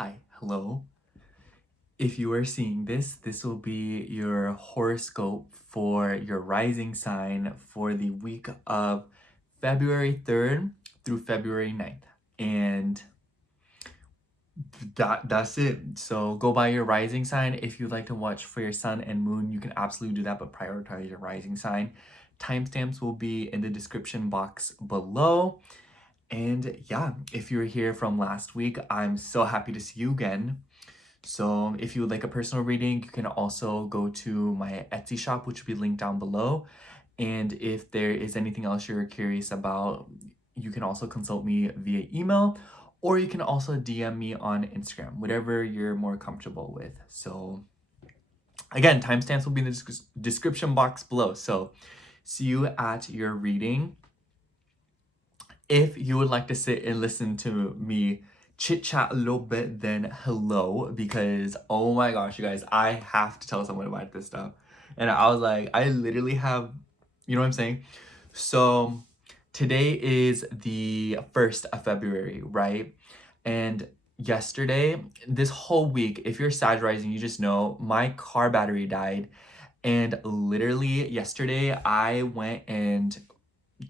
Hi, hello. If you are seeing this, this will be your horoscope for your rising sign for the week of February 3rd through February 9th. And that's it. So go by your rising sign. If you'd like to watch for your sun and moon, you can absolutely do that, but prioritize your rising sign. Timestamps will be in the description box below. And yeah, if you're here from last week, I'm so happy to see you again. So if you would like a personal reading, you can also go to my Etsy shop, which will be linked down below. And if there is anything else you're curious about, you can also consult me via email, or you can also DM me on Instagram, whatever you're more comfortable with. So again, timestamps will be in the description box below. So see you at your reading. If you would like to sit and listen to me chit chat a little bit, then hello, because oh my gosh, you guys, I have to tell someone about this stuff. And I was like, I literally have, you know what I'm saying? So today is the 1st of February, right? And yesterday, this whole week, if you're Sag rising, you just know my car battery died. And literally yesterday, I walked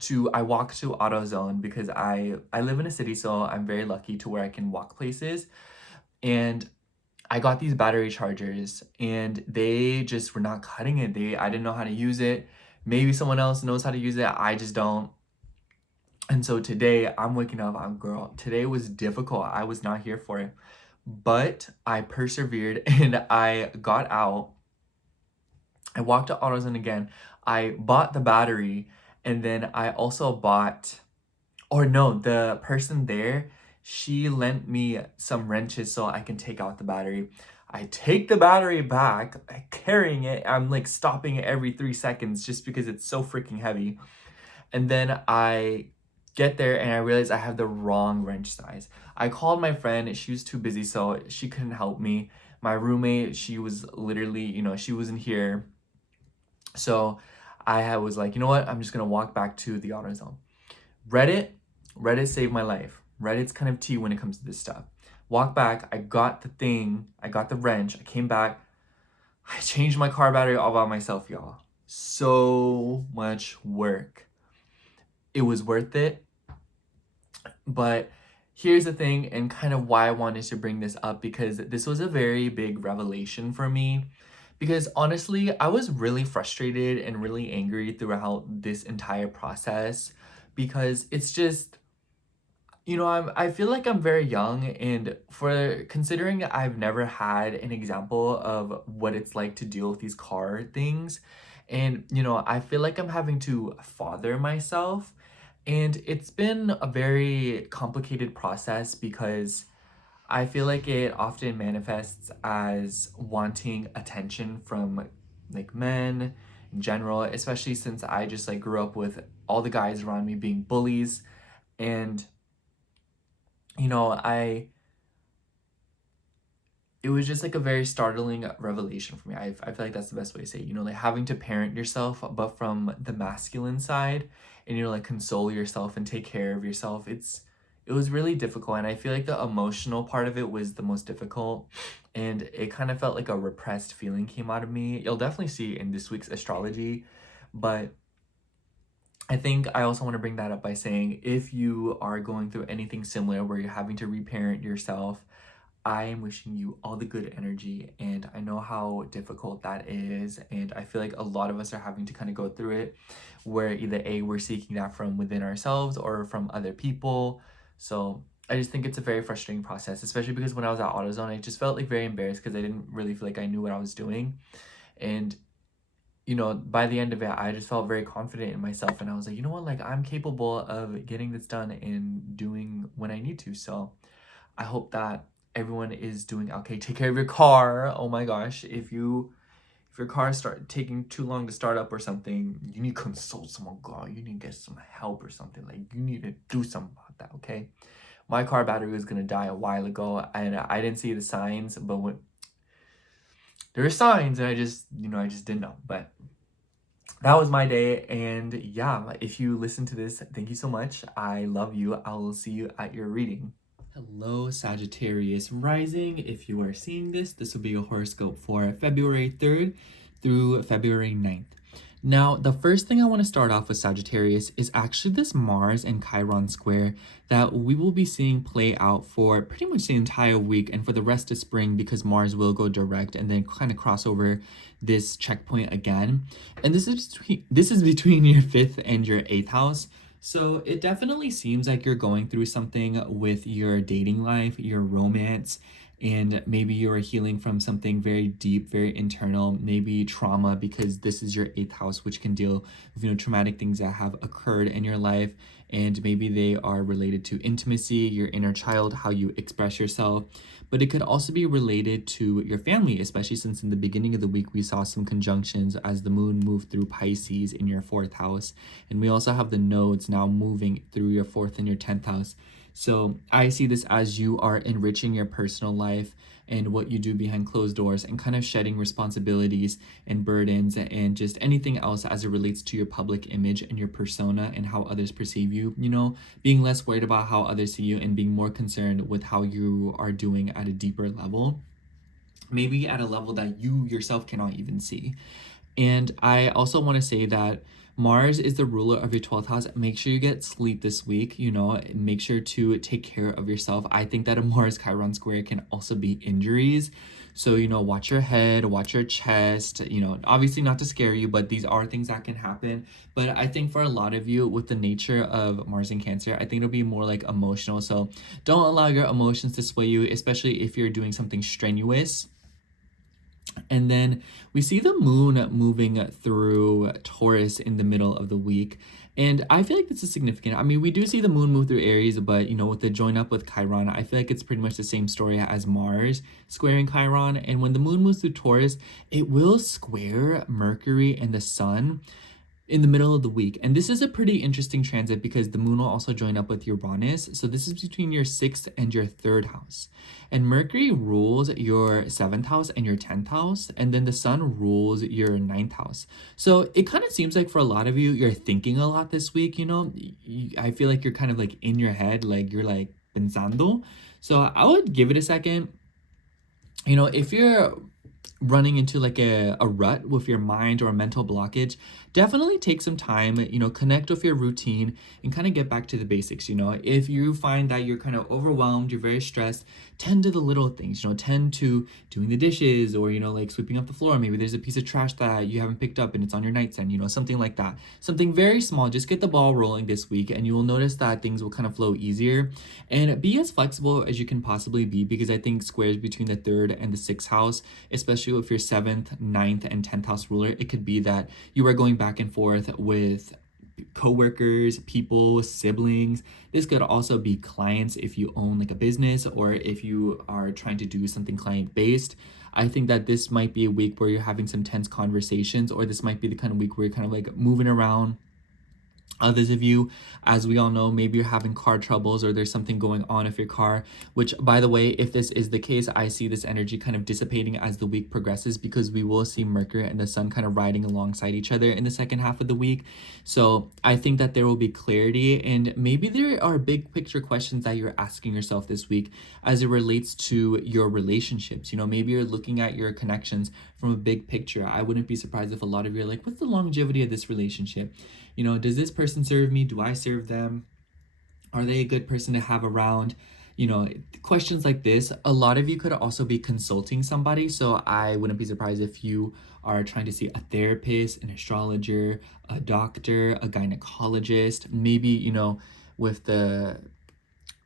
to AutoZone because I live in a city, so I'm very lucky to where I can walk places. And I got these battery chargers and they just were not cutting it. I didn't know how to use it. Maybe someone else knows how to use it. I just don't. And so today I'm waking up, today was difficult. I was not here for it. But I persevered and I got out. I walked to AutoZone again. I bought the battery, and then I also bought, or no, the person there, she lent me some wrenches so I can take out the battery. I take the battery back, carrying it. I'm like stopping it every 3 seconds just because it's so freaking heavy. And then I get there and I realize I have the wrong wrench size. I called my friend, she was too busy, so she couldn't help me. My roommate, she was literally, she wasn't here. So I was like, you know what? I'm just gonna walk back to the AutoZone. Reddit saved my life. Reddit's kind of tea when it comes to this stuff. Walk back, I got the thing, I got the wrench, I came back, I changed my car battery all by myself, y'all. So much work. It was worth it. But here's the thing, and kind of why I wanted to bring this up, because this was a very big revelation for me. Because honestly, I was really frustrated and really angry throughout this entire process, because it's just, I feel like I'm very young, and for considering I've never had an example of what it's like to deal with these car things, and I feel like I'm having to father myself, and it's been a very complicated process because I feel like it often manifests as wanting attention from like men in general, especially since I just like grew up with all the guys around me being bullies. And I it was just like a very startling revelation for me. I feel like that's the best way to say it. Like having to parent yourself, but from the masculine side, and like console yourself and take care of yourself. It was really difficult, and I feel like the emotional part of it was the most difficult, and it kind of felt like a repressed feeling came out of me. You'll definitely see in this week's astrology, but I think I also want to bring that up by saying if you are going through anything similar where you're having to reparent yourself, I am wishing you all the good energy, and I know how difficult that is, and I feel like a lot of us are having to kind of go through it where either we're seeking that from within ourselves or from other people. So I just think it's a very frustrating process, especially because when I was at AutoZone, I just felt like very embarrassed because I didn't really feel like I knew what I was doing. And by the end of it, I just felt very confident in myself, and I was like, you know what, like I'm capable of getting this done and doing when I need to. So I hope that everyone is doing okay. Take care of your car. Oh my gosh, if your car start taking too long to start up or something, you need to consult someone, girl. You need to get some help or something. Like you need to do something about that, okay? My car battery was gonna die a while ago, and I didn't see the signs, but when there were signs, and I just didn't know. But that was my day, and yeah, if you listen to this, thank you so much. I love you. I will see you at your reading. Hello, Sagittarius rising. If you are seeing this, this will be a horoscope for February 3rd through February 9th. Now, the first thing I want to start off with Sagittarius is actually this Mars and Chiron square that we will be seeing play out for pretty much the entire week and for the rest of spring, because Mars will go direct and then kind of cross over this checkpoint again. And this is between your 5th and your 8th house. So it definitely seems like you're going through something with your dating life, your romance, and maybe you're healing from something very deep, very internal, maybe trauma, because this is your 8th house, which can deal with, traumatic things that have occurred in your life. And maybe they are related to intimacy, your inner child, how you express yourself. But it could also be related to your family, especially since in the beginning of the week, we saw some conjunctions as the moon moved through Pisces in your 4th house. And we also have the nodes now moving through your 4th and your 10th house. So I see this as you are enriching your personal life and what you do behind closed doors and kind of shedding responsibilities and burdens and just anything else as it relates to your public image and your persona and how others perceive you, being less worried about how others see you and being more concerned with how you are doing at a deeper level, maybe at a level that you yourself cannot even see. And I also want to say that Mars is the ruler of your 12th house. Make sure you get sleep this week, make sure to take care of yourself. I think that a Mars Chiron square can also be injuries. So, watch your head, watch your chest, obviously not to scare you, but these are things that can happen. But I think for a lot of you with the nature of Mars and Cancer, I think it'll be more like emotional. So don't allow your emotions to sway you, especially if you're doing something strenuous. And then we see the moon moving through Taurus in the middle of the week. And I feel like this is significant. I mean, we do see the moon move through Aries, but, with the join up with Chiron, I feel like it's pretty much the same story as Mars squaring Chiron. And when the moon moves through Taurus, it will square Mercury and the sun in the middle of the week. And this is a pretty interesting transit because the moon will also join up with Uranus. So this is between your 6th and your 3rd house. And Mercury rules your 7th house and your 10th house. And then the sun rules your 9th house. So it kind of seems like for a lot of you, you're thinking a lot this week, I feel like you're kind of like in your head, like you're like pensando. So I would give it a second. If you're running into like a rut with your mind or a mental blockage, definitely take some time, connect with your routine and kind of get back to the basics. If you find that you're kind of overwhelmed, you're very stressed, tend to the little things, tend to doing the dishes or, like sweeping up the floor. Maybe there's a piece of trash that you haven't picked up and it's on your nightstand, something like that. Something very small, just get the ball rolling this week and you will notice that things will kind of flow easier. And be as flexible as you can possibly be, because I think squares between the 3rd and the 6th house, especially with your 7th, 9th, and 10th house ruler, it could be that you are going back and forth with coworkers, people, siblings. This could also be clients if you own like a business or if you are trying to do something client-based. I think that this might be a week where you're having some tense conversations, or this might be the kind of week where you're kind of like moving around. Others of you, as we all know, maybe you're having car troubles or there's something going on with your car, which, by the way, if this is the case, I see this energy kind of dissipating as the week progresses, because we will see Mercury and the sun kind of riding alongside each other in the second half of the week. So I think that there will be clarity, and maybe there are big picture questions that you're asking yourself this week as it relates to your relationships. Maybe you're looking at your connections from a big picture. I wouldn't be surprised if a lot of you are like, what's the longevity of this relationship? Does this person serve me? Do I serve them? Are they a good person to have around? Questions like this. A lot of you could also be consulting somebody. So I wouldn't be surprised if you are trying to see a therapist, an astrologer, a doctor, a gynecologist. Maybe, with the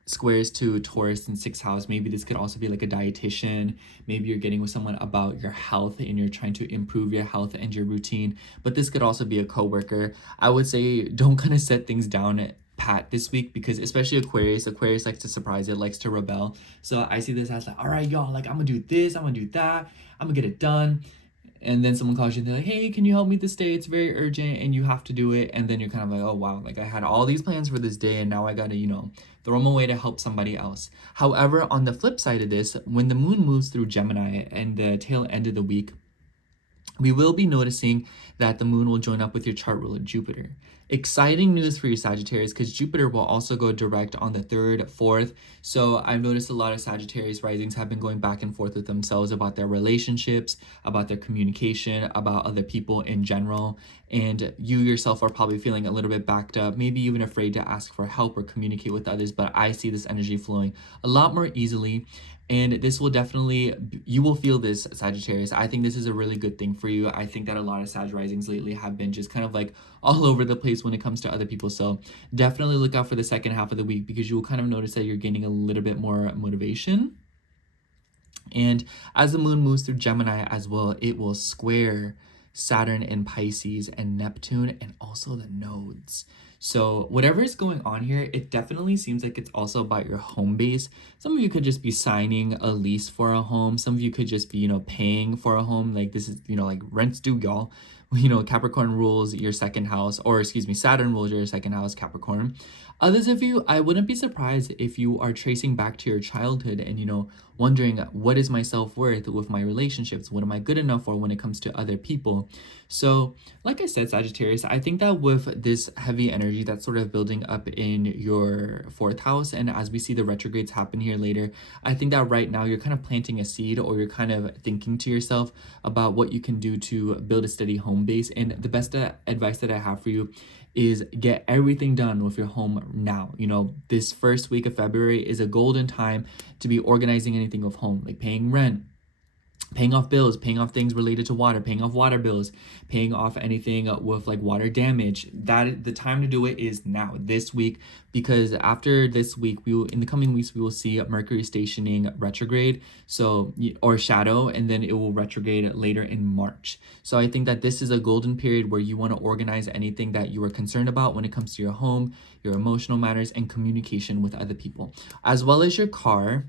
squares to Taurus and 6th house, maybe this could also be like a dietitian. Maybe you're getting with someone about your health and you're trying to improve your health and your routine, but this could also be a coworker. I would say don't kind of set things down pat this week, because especially Aquarius likes to surprise, it likes to rebel. So I see this as like, all right, y'all, like I'm gonna do this, I'm gonna do that, I'm gonna get it done. And then someone calls you and they're like, hey, can you help me this day? It's very urgent and you have to do it. And then you're kind of like, oh, wow, like I had all these plans for this day and now I got to, throw them away to help somebody else. However, on the flip side of this, when the moon moves through Gemini and the tail end of the week, we will be noticing that the moon will join up with your chart ruler, Jupiter. Exciting news for you, Sagittarius, because Jupiter will also go direct on the 3rd, 4th. So I've noticed a lot of Sagittarius risings have been going back and forth with themselves about their relationships, about their communication, about other people in general. And you yourself are probably feeling a little bit backed up, maybe even afraid to ask for help or communicate with others. But I see this energy flowing a lot more easily. And this will definitely, you will feel this, Sagittarius. I think this is a really good thing for you. I think that a lot of Sag risings lately have been just kind of like all over the place when it comes to other people. So definitely look out for the second half of the week, because you will kind of notice that you're gaining a little bit more motivation. And as the moon moves through Gemini as well, it will square Saturn and Pisces and Neptune and also the nodes. So whatever is going on here, it definitely seems like it's also about your home base. Some of you could just be signing a lease for a home. Some of you could just be, paying for a home. Like this is, like rent's due, y'all. Capricorn rules your second house, or excuse me, Saturn rules your second house, Capricorn. Others of you, I wouldn't be surprised if you are tracing back to your childhood and, wondering what is my self-worth with my relationships? What am I good enough for when it comes to other people? So like I said, Sagittarius, I think that with this heavy energy that's sort of building up in your 4th house, and as we see the retrogrades happen here later, I think that right now you're kind of planting a seed, or you're kind of thinking to yourself about what you can do to build a steady home base. And the best advice that I have for you is get everything done with your home now. This first week of February is a golden time to be organizing anything with home, like paying rent, paying off bills, paying off things related to water, paying off water bills, paying off anything with like water damage. That the time to do it is now, this week, because after this week, in the coming weeks, we will see Mercury stationing retrograde, or shadow, and then it will retrograde later in March. So I think that this is a golden period where you want to organize anything that you are concerned about when it comes to your home, your emotional matters, and communication with other people, as well as your car.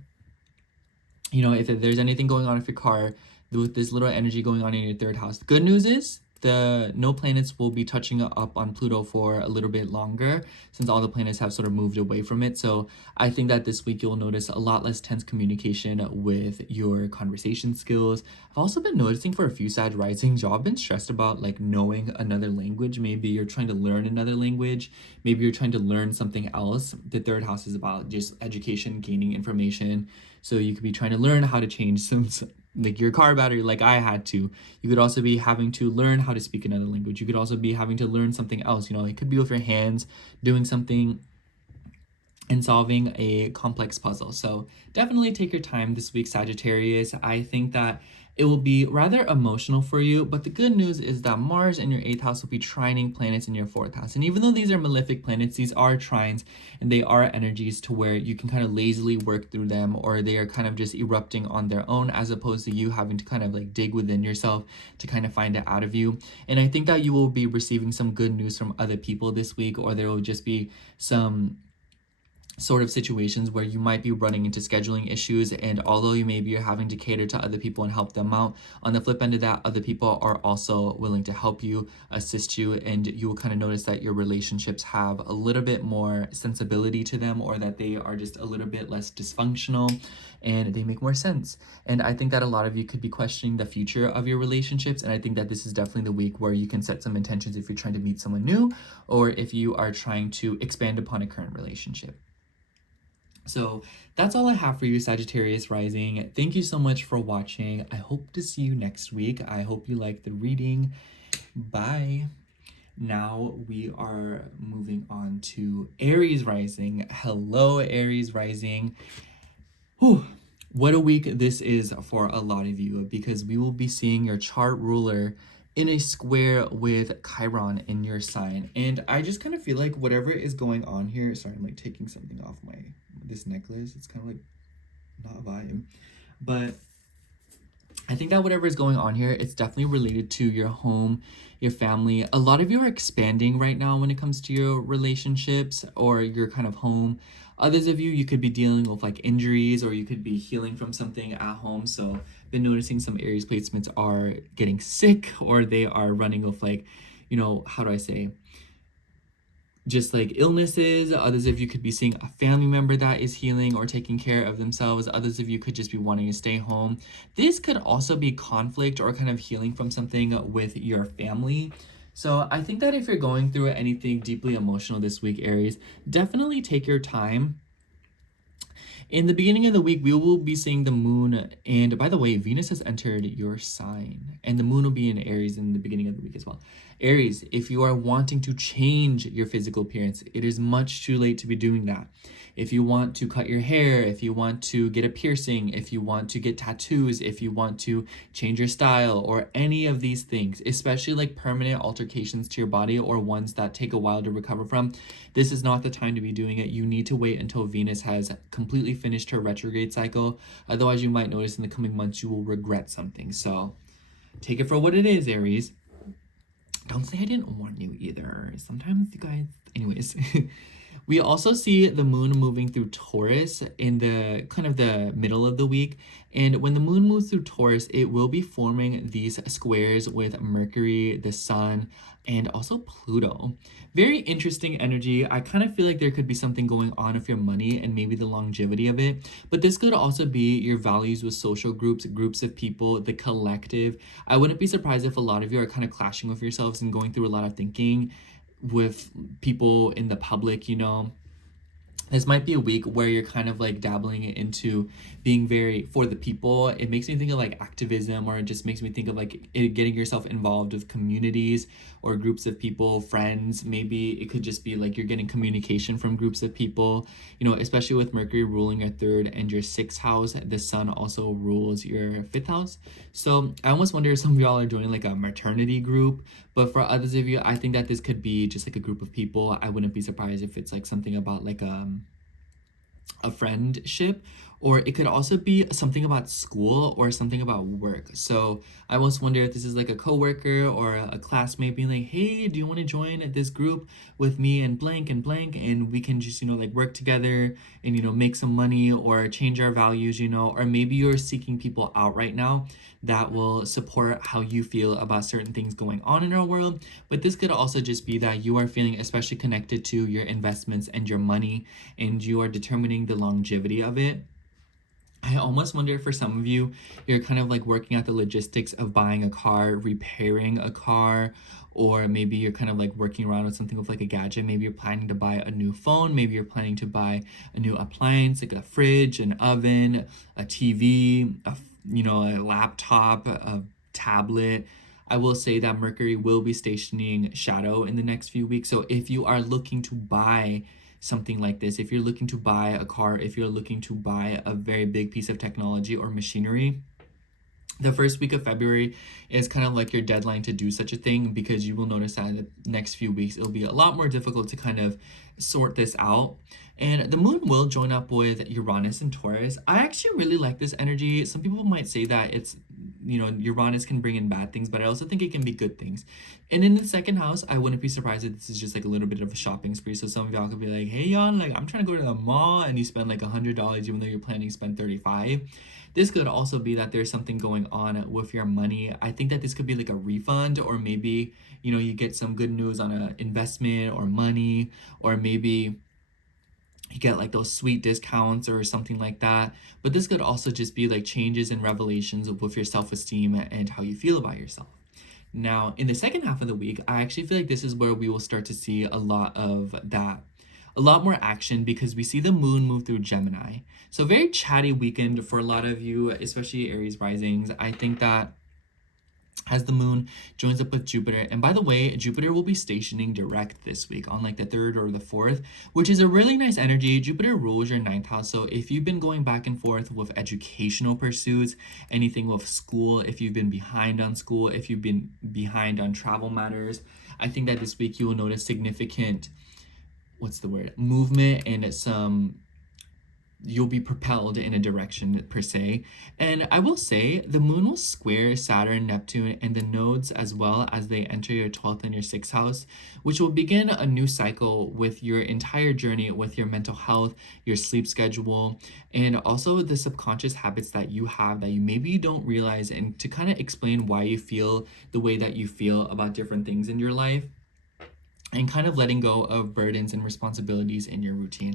If there's anything going on with your car, with this little energy going on in your 3rd house. The good news is no planets will be touching up on Pluto for a little bit longer, since all the planets have sort of moved away from it. So I think that this week you'll notice a lot less tense communication with your conversation skills. I've also been noticing for a few Sag risings, y'all have been stressed about like knowing another language. Maybe you're trying to learn another language. Maybe you're trying to learn something else. The 3rd house is about just education, gaining information. So you could be trying to learn how to change some like your car battery, like I had to. You could also be having to learn how to speak another language. You could also be having to learn something else. It could be with your hands, doing something and solving a complex puzzle. So definitely take your time this week, Sagittarius. I think that it will be rather emotional for you, but the good news is that Mars in your 8th house will be trining planets in your 4th house. And even though these are malefic planets, these are trines, and they are energies to where you can kind of lazily work through them, or they are kind of just erupting on their own, as opposed to you having to kind of like dig within yourself to kind of find it out of you. And I think that you will be receiving some good news from other people this week, or there will just be some sort of situations where you might be running into scheduling issues, and although you maybe are having to cater to other people and help them out, on the flip end of that, other people are also willing to help you, assist you, and you will kind of notice that your relationships have a little bit more sensibility to them, or that they are just a little bit less dysfunctional and they make more sense. And I think that a lot of you could be questioning the future of your relationships, and I think that this is definitely the week where you can set some intentions if you're trying to meet someone new, or if you are trying to expand upon a current relationship. So that's all I have for you, Sagittarius rising. Thank you so much for watching. I hope to see you next week. I hope you like the reading. Bye. Now we are moving on to Aries rising. Hello, Aries rising. Whew. What a week this is for a lot of you, because we will be seeing your chart ruler in a square with Chiron in your sign. And I just kind of feel like whatever is going on here, sorry, I'm like taking something off this necklace. It's kind of like not vibe, but I think that whatever is going on here, it's definitely related to your home, your family. A lot of you are expanding right now when it comes to your relationships or your kind of home. Others of you, you could be dealing with like injuries, or you could be healing from something at home. So been noticing some Aries placements are getting sick, or they are running with like, how do I say, just like illnesses. Others of you could be seeing a family member that is healing or taking care of themselves. Others of you could just be wanting to stay home. This could also be conflict or kind of healing from something with your family. So I think that if you're going through anything deeply emotional this week, Aries, definitely take your time. In the beginning of the week, we will be seeing the moon. And by the way, Venus has entered your sign, and the moon will be in Aries in the beginning of the week as well. Aries, if you are wanting to change your physical appearance, it is much too late to be doing that. If you want to cut your hair, if you want to get a piercing, if you want to get tattoos, if you want to change your style, or any of these things, especially like permanent alterations to your body or ones that take a while to recover from, this is not the time to be doing it. You need to wait until Venus has completely finished her retrograde cycle. Otherwise, you might notice in the coming months you will regret something. So take it for what it is, Aries. Don't say I didn't warn you either. Sometimes you guys, anyways. We also see the moon moving through Taurus in the kind of the middle of the week. And when the moon moves through Taurus, it will be forming these squares with Mercury, the sun, and also Pluto. Very interesting energy. I kind of feel like there could be something going on with your money and maybe the longevity of it. But this could also be your values with social groups, groups of people, the collective. I wouldn't be surprised if a lot of you are kind of clashing with yourselves and going through a lot of thinking with people in the public, you know. This might be a week where you're kind of like dabbling into being very for the people. It makes me think of like activism, or it just makes me think of like getting yourself involved with communities or groups of people, friends. Maybe it could just be like you're getting communication from groups of people, you know, especially with Mercury ruling your third and your sixth house. The sun also rules your fifth house. So I almost wonder if some of y'all are joining like a maternity group. But for others of you, I think that this could be just like a group of people. I wouldn't be surprised if it's like something about like a friendship, or it could also be something about school or something about work. So I almost wonder if this is like a coworker or a classmate being like, hey, do you want to join this group with me and blank, and we can just, you know, like work together and, you know, make some money or change our values, you know. Or maybe you're seeking people out right now that will support how you feel about certain things going on in our world. But this could also just be that you are feeling especially connected to your investments and your money, and you are determining the longevity of it. I almost wonder if for some of you, you're kind of like working out the logistics of buying a car, repairing a car, or maybe you're kind of like working around with something with like a gadget. Maybe you're planning to buy a new phone. Maybe you're planning to buy a new appliance, like a fridge, an oven, a TV, you know, a laptop, a tablet. I will say that Mercury will be stationing shadow in the next few weeks. So if you are looking to buy something like this, if you're looking to buy a car, if you're looking to buy a very big piece of technology or machinery, the first week of February is kind of like your deadline to do such a thing, because you will notice that in the next few weeks it'll be a lot more difficult to kind of sort this out. And the moon will join up with Uranus and Taurus. I actually really like this energy. Some people might say that it's, you know, Uranus can bring in bad things, but I also think it can be good things. And in the second house, I wouldn't be surprised if this is just like a little bit of a shopping spree. So some of y'all could be like, hey, Yon, like I'm trying to go to the mall, and you spend like $100 even though you're planning to spend 35. This could also be that there's something going on with your money. I think that this could be like a refund, or maybe, you know, you get some good news on an investment or money, or maybe you get like those sweet discounts or something like that. But this could also just be like changes and revelations with your self-esteem and how you feel about yourself. Now, in the second half of the week, I actually feel like this is where we will start to see a lot of that, a lot more action, because we see the moon move through Gemini. So very chatty weekend for a lot of you, especially Aries risings. I think that as the moon joins up with Jupiter, and by the way, Jupiter will be stationing direct this week on like the 3rd or the 4th, which is a really nice energy. Jupiter rules your 9th house. So if you've been going back and forth with educational pursuits, anything with school, if you've been behind on school, if you've been behind on travel matters, I think that this week you will notice significant, movement, and you'll be propelled in a direction per se. And I will say the moon will square Saturn, Neptune, and the nodes as well as they enter your 12th and your 6th house, which will begin a new cycle with your entire journey with your mental health, your sleep schedule, and also the subconscious habits that you have that you maybe don't realize, and to kind of explain why you feel the way that you feel about different things in your life, and kind of letting go of burdens and responsibilities in your routine.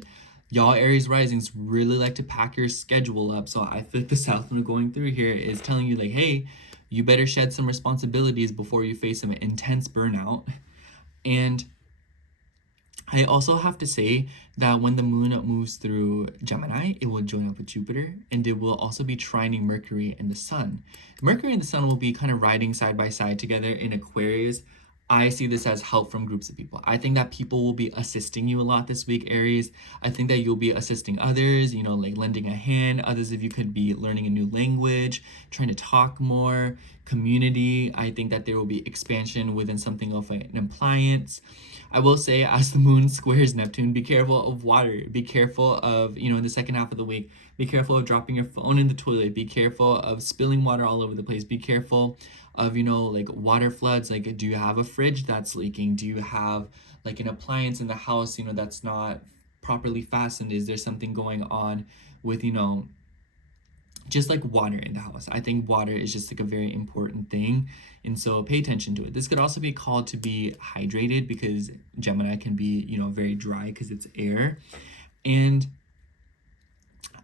Y'all Aries risings really like to pack your schedule up. So I feel like the South Node going through here is telling you like, hey, You better shed some responsibilities before you face some intense burnout. And I also have to say that when the moon moves through Gemini, it will join up with Jupiter, and it will also be trining Mercury and the sun. Mercury and the sun will be kind of riding side by side together in Aquarius. I see this as help from groups of people. I think that people will be assisting you a lot this week, Aries. I think that you'll be assisting others, you know, like lending a hand. Others of you could be learning a new language, trying to talk more, community. I think that there will be expansion within something of an appliance. I will say, as the moon squares Neptune, be careful of water. Be careful of, you know, in the second half of the week, be careful of dropping your phone in the toilet. Be careful of spilling water all over the place. Be careful of, you know, like water floods. Like, do you have a fridge that's leaking? Do you have like an appliance in the house, you know, that's not properly fastened? Is there something going on with, you know, just like water in the house? I think water is just like a very important thing, and so pay attention to it. This could also be called to be hydrated, because Gemini can be, you know, very dry because it's air. And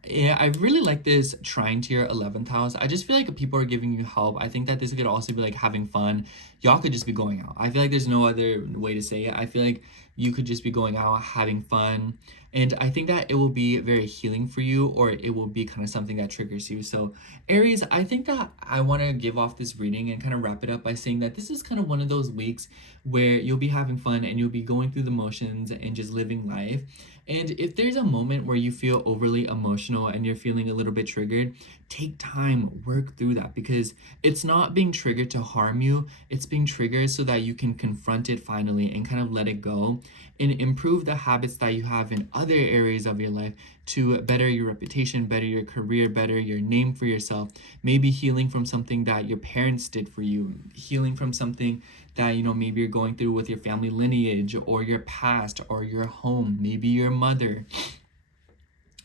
yeah, I really like this trine to your 11th house. I just feel like people are giving you help. I think that this could also be like having fun. Y'all could just be going out. I feel like there's no other way to say it. I feel like you could just be going out, having fun. And I think that it will be very healing for you, or it will be kind of something that triggers you. So Aries, I think that I want to give off this reading and kind of wrap it up by saying that this is kind of one of those weeks where you'll be having fun and you'll be going through the motions and just living life. And if there's a moment where you feel overly emotional and you're feeling a little bit triggered, take time, work through that, because it's not being triggered to harm you. It's being triggered so that you can confront it finally and kind of let it go and improve the habits that you have in other areas of your life to better your reputation, better your career, better your name for yourself. Maybe healing from something that your parents did for you, healing from something that, you know, maybe you're going through with your family lineage or your past or your home, maybe your mother.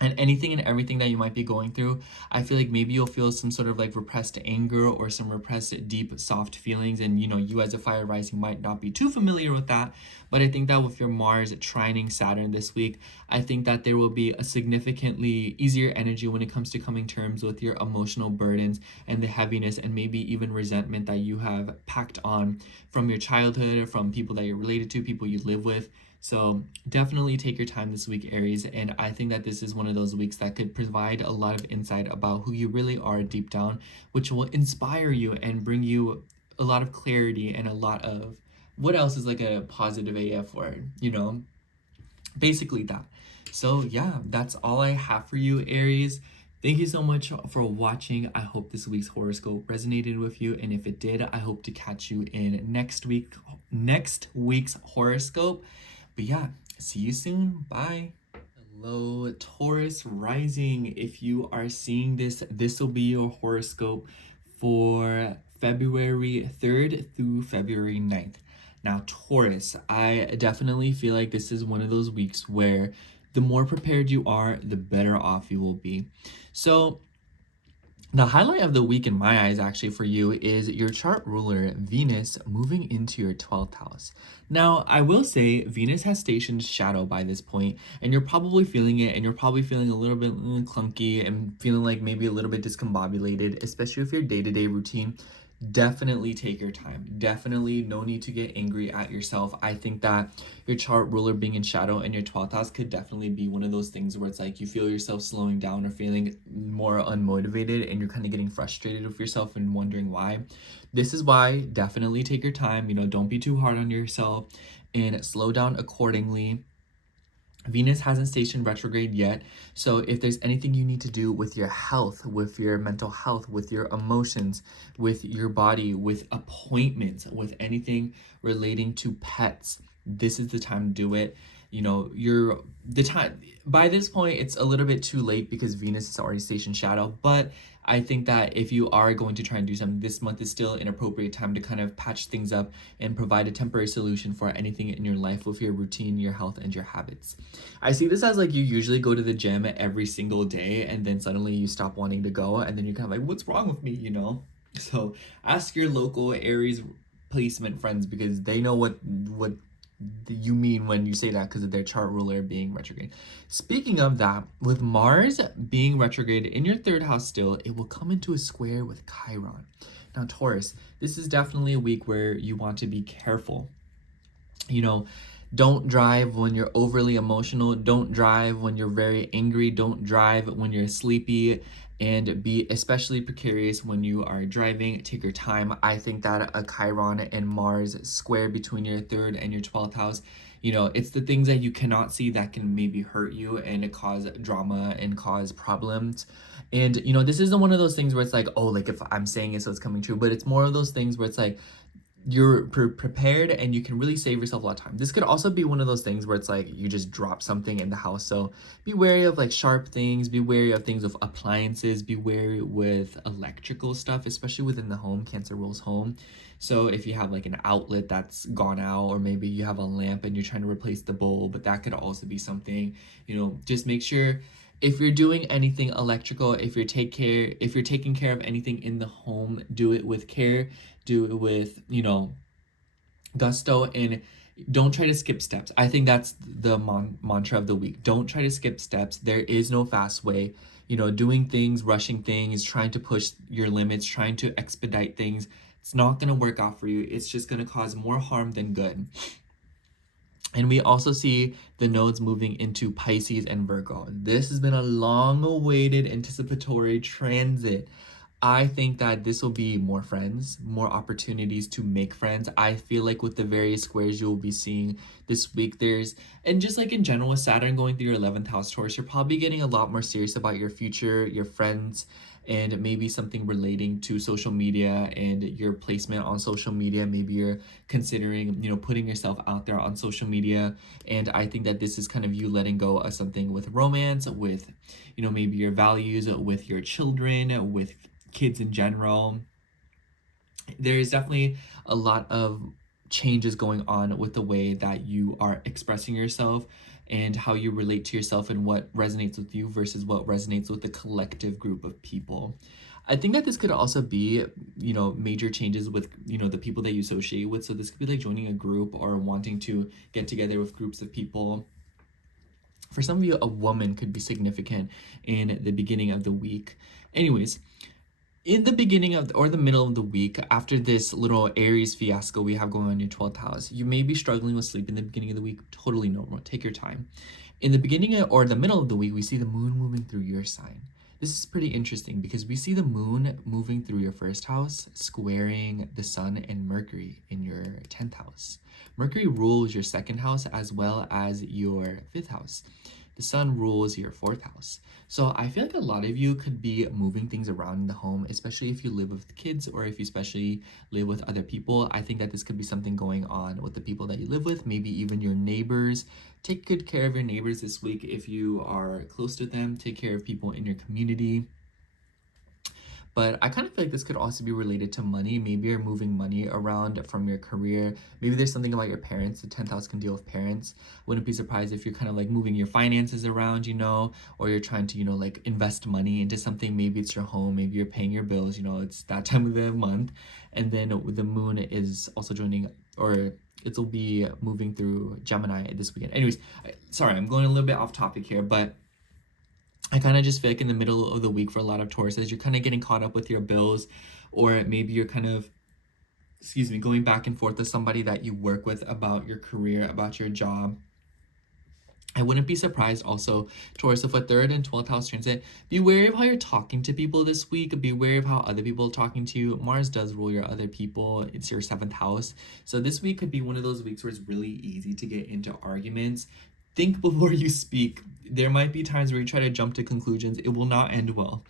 And anything and everything that you might be going through, I feel like maybe you'll feel some sort of like repressed anger or some repressed deep soft feelings, and you know, you as a fire rising might not be too familiar with that. But I think that with your Mars trining Saturn this week, I think that there will be a significantly easier energy when it comes to coming terms with your emotional burdens and the heaviness and maybe even resentment that you have packed on from your childhood, from people that you're related to, people you live with. So definitely take your time this week, Aries, and I think that this is one of those weeks that could provide a lot of insight about who you really are deep down, which will inspire you and bring you a lot of clarity and a lot of, what else is like a positive AF word, you know, basically that. So yeah, that's all I have for you, Aries. Thank you so much for watching. I hope this week's horoscope resonated with you, and if it did, I hope to catch you in next week's horoscope. But yeah, see you soon. Bye. Hello, Taurus rising. If you are seeing this, this will be your horoscope for February 3rd through February 9th. Now, Taurus, I definitely feel like this is one of those weeks where the more prepared you are, the better off you will be. So the highlight of the week in my eyes actually for you is your chart ruler, Venus, moving into your 12th house. Now, I will say Venus has stationed shadow by this point, and you're probably feeling it, and you're probably feeling a little bit clunky and feeling like maybe a little bit discombobulated, especially with your day-to-day routine. Definitely take your time. Definitely no need to get angry at yourself. I think that your chart ruler being in shadow in your 12th house could definitely be one of those things where it's like you feel yourself slowing down or feeling more unmotivated, and you're kind of getting frustrated with yourself and wondering why. This is why definitely take your time. You know, don't be too hard on yourself and slow down accordingly. Venus hasn't stationed retrograde yet, so if there's anything you need to do with your health, with your mental health, with your emotions, with your body, with appointments, with anything relating to pets, this is the time to do it. You know, by this point, it's a little bit too late because Venus is already stationed shadow, but I think that if you are going to try and do something, this month is still an appropriate time to kind of patch things up and provide a temporary solution for anything in your life with your routine, your health, and your habits. I see this as like you usually go to the gym every single day and then suddenly you stop wanting to go, and then you're kind of like, what's wrong with me, you know? So ask your local Aries placement friends, because they know what you mean when you say that, because of their chart ruler being retrograde. Speaking of that, with Mars being retrograde in your third house still, it will come into a square with Chiron. Now, Taurus, this is definitely a week where you want to be careful. You know, don't drive when you're overly emotional. Don't drive when you're very angry. Don't drive when you're sleepy. And be especially precarious when you are driving. Take your time. I think that a Chiron and Mars square between your third and your 12th house, you know, it's the things that you cannot see that can maybe hurt you and cause drama and cause problems. And, you know, this isn't one of those things where it's like, oh, like if I'm saying it, so it's coming true. But it's more of those things where it's like, you're prepared and you can really save yourself a lot of time. This could also be one of those things where it's like you just drop something in the house. So be wary of like sharp things, be wary of things with appliances, be wary with electrical stuff, especially within the home. Cancer rules home. So if you have like an outlet that's gone out, or maybe you have a lamp and you're trying to replace the bulb, that could also be something, you know, just make sure if you're doing anything electrical, if you're taking care of anything in the home, do it with care, do it with, you know, gusto, and don't try to skip steps. I think that's the mantra of the week. Don't try to skip steps. There is no fast way. You know, doing things, rushing things, trying to push your limits, trying to expedite things, it's not going to work out for you. It's just going to cause more harm than good. And we also see the nodes moving into Pisces and Virgo. This has been a long-awaited anticipatory transit. I think that this will be more friends, more opportunities to make friends. I feel like with the various squares you'll be seeing this week, and just like in general with Saturn going through your 11th house, Taurus, you're probably getting a lot more serious about your future, your friends, and maybe something relating to social media and your placement on social media. Maybe you're considering, you know, putting yourself out there on social media. And I think that this is kind of you letting go of something with romance, with, you know, maybe your values, with your children, with kids in general. There is definitely a lot of changes going on with the way that you are expressing yourself and how you relate to yourself and what resonates with you versus what resonates with the collective group of people. I think that this could also be, you know, major changes with, you know, the people that you associate with. So this could be like joining a group or wanting to get together with groups of people. For some of you, a woman could be significant in the beginning of the week. Anyways, in the beginning of or the middle of the week, after this little Aries fiasco we have going on in your 12th house, you may be struggling with sleep in the beginning of the week. Totally normal. Take your time. In the beginning or the middle of the week, we see the moon moving through your sign. This is pretty interesting because we see the moon moving through your first house, squaring the sun and Mercury in your 10th house. Mercury rules your second house as well as your 5th house. The sun rules your 4th house. So I feel like a lot of you could be moving things around in the home, especially if you live with kids or if you especially live with other people. I think that this could be something going on with the people that you live with, maybe even your neighbors. Take good care of your neighbors this week if you are close to them. Take care of people in your community. But I kind of feel like this could also be related to money. Maybe you're moving money around from your career. Maybe there's something about your parents. The 10th house can deal with parents. Wouldn't be surprised if you're kind of like moving your finances around, you know, or you're trying to, you know, like invest money into something. Maybe it's your home. Maybe you're paying your bills. You know, it's that time of the month. And then the moon is also joining, or it'll be moving through Gemini this weekend. Anyways, sorry, I'm going a little bit off topic here, but I kind of just feel like in the middle of the week for a lot of Tauruses, you're kind of getting caught up with your bills, or maybe you're kind of, going back and forth with somebody that you work with about your career, about your job. I wouldn't be surprised also, Taurus, if a 3rd and 12th house transit, be wary of how you're talking to people this week. Be wary of how other people are talking to you. Mars does rule your other people. It's your 7th house. So this week could be one of those weeks where it's really easy to get into arguments. Think before you speak. There might be times where you try to jump to conclusions. It will not end well.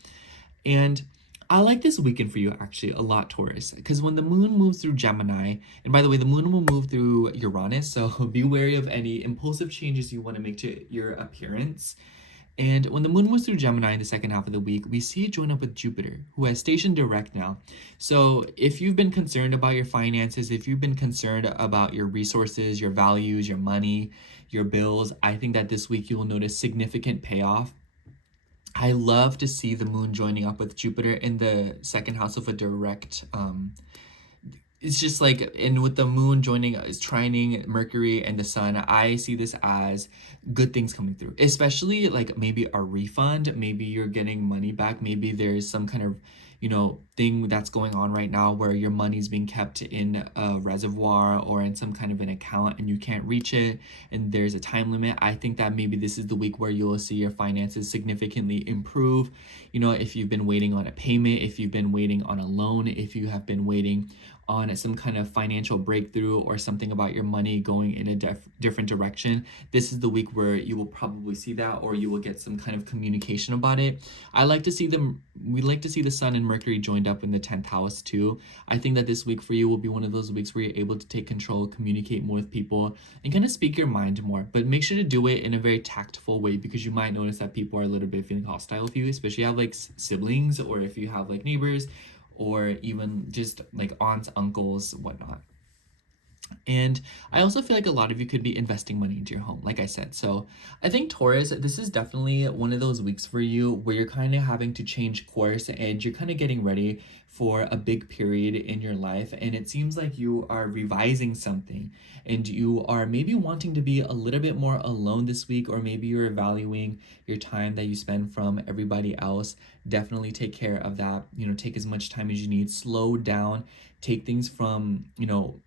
And I like this weekend for you actually a lot, Taurus, because when the moon moves through Gemini, and by the way, the moon will move through Uranus, so be wary of any impulsive changes you want to make to your appearance. And when the moon moves through Gemini in the second half of the week, we see it join up with Jupiter, who has stationed direct now. So if you've been concerned about your finances, if you've been concerned about your resources, your values, your money, your bills, I think that this week you will notice significant payoff. I love to see the moon joining up with Jupiter in the second house of a direct it's just like, and with the moon joining is trining Mercury and the sun, I see this as good things coming through, especially like maybe a refund, maybe you're getting money back, maybe there's some kind of, you know, thing that's going on right now where your money's being kept in a reservoir or in some kind of an account and you can't reach it and there's a time limit. I think that maybe this is the week where you'll see your finances significantly improve. You know, if you've been waiting on a payment, if you've been waiting on a loan, if you have been waiting on some kind of financial breakthrough or something about your money going in a different direction, this is the week where you will probably see that, or you will get some kind of communication about it. I like to see them, we like to see the sun and Mercury joined up in the 10th house too. I think that this week for you will be one of those weeks where you're able to take control, communicate more with people, and kind of speak your mind more. But make sure to do it in a very tactful way, because you might notice that people are a little bit feeling hostile with you, especially if you have like siblings, or if you have like neighbors, or even just like aunts, uncles, whatnot. And I also feel like a lot of you could be investing money into your home, like I said. So I think Taurus, this is definitely one of those weeks for you where you're kind of having to change course and you're kind of getting ready for a big period in your life. And it seems like you are revising something and you are maybe wanting to be a little bit more alone this week, or maybe you're evaluating your time that you spend from everybody else. Definitely take care of that. You know, take as much time as you need, slow down, take things from, you know,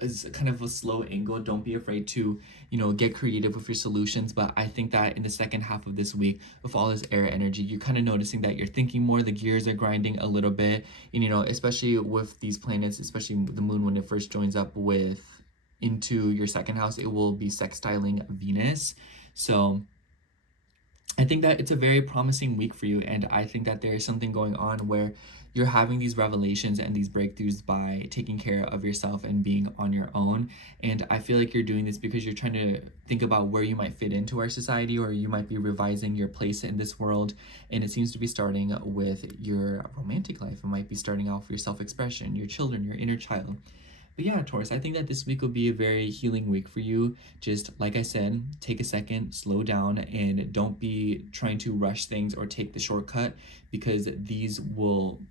as kind of a slow angle. Don't be afraid to, you know, get creative with your solutions. But I think that in the second half of this week, with all this air energy, you're kind of noticing that you're thinking more, the gears are grinding a little bit. And, you know, especially with these planets, especially the moon, when it first joins up with into your second house, it will be sextiling Venus. So I think that it's a very promising week for you, and I think that there is something going on where you're having these revelations and these breakthroughs by taking care of yourself and being on your own. And I feel like you're doing this because you're trying to think about where you might fit into our society, or you might be revising your place in this world. And it seems to be starting with your romantic life. It might be starting off with your self-expression, your children, your inner child. But yeah, Taurus, I think that this week will be a very healing week for you. Just like I said, take a second, slow down, and don't be trying to rush things or take the shortcut, because these will,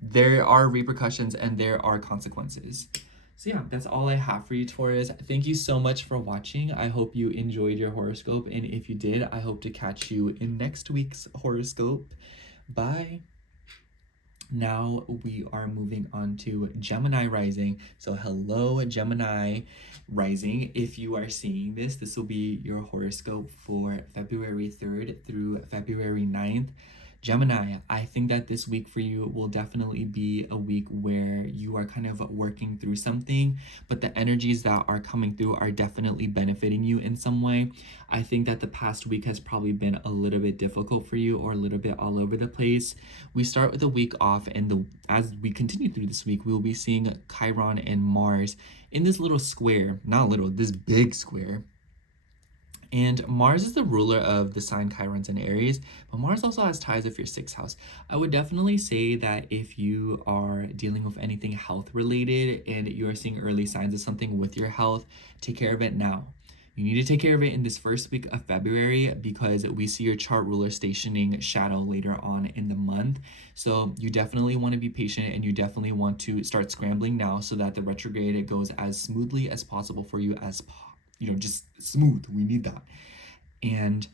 there are repercussions and there are consequences. So yeah, that's all I have for you, Taurus. Thank you so much for watching. I hope you enjoyed your horoscope. And if you did, I hope to catch you in next week's horoscope. Bye. Now we are moving on to Gemini rising. So hello, Gemini rising. If you are seeing this, this will be your horoscope for February 3rd through February 9th. Gemini, I think that this week for you will definitely be a week where you are kind of working through something, but the energies that are coming through are definitely benefiting you in some way. I think that the past week has probably been a little bit difficult for you, or a little bit all over the place. We start with a week off, and as we continue through this week, we will be seeing Chiron and Mars in this little square, not little, this big square. And Mars is the ruler of the sign Chiron's in Aries, but Mars also has ties with your 6th house. I would definitely say that if you are dealing with anything health related and you are seeing early signs of something with your health, take care of it now. You need to take care of it in this first week of February, because we see your chart ruler stationing shadow later on in the month. So you definitely want to be patient, and you definitely want to start scrambling now so that the retrograde goes as smoothly as possible for you, as just smooth. We need that. And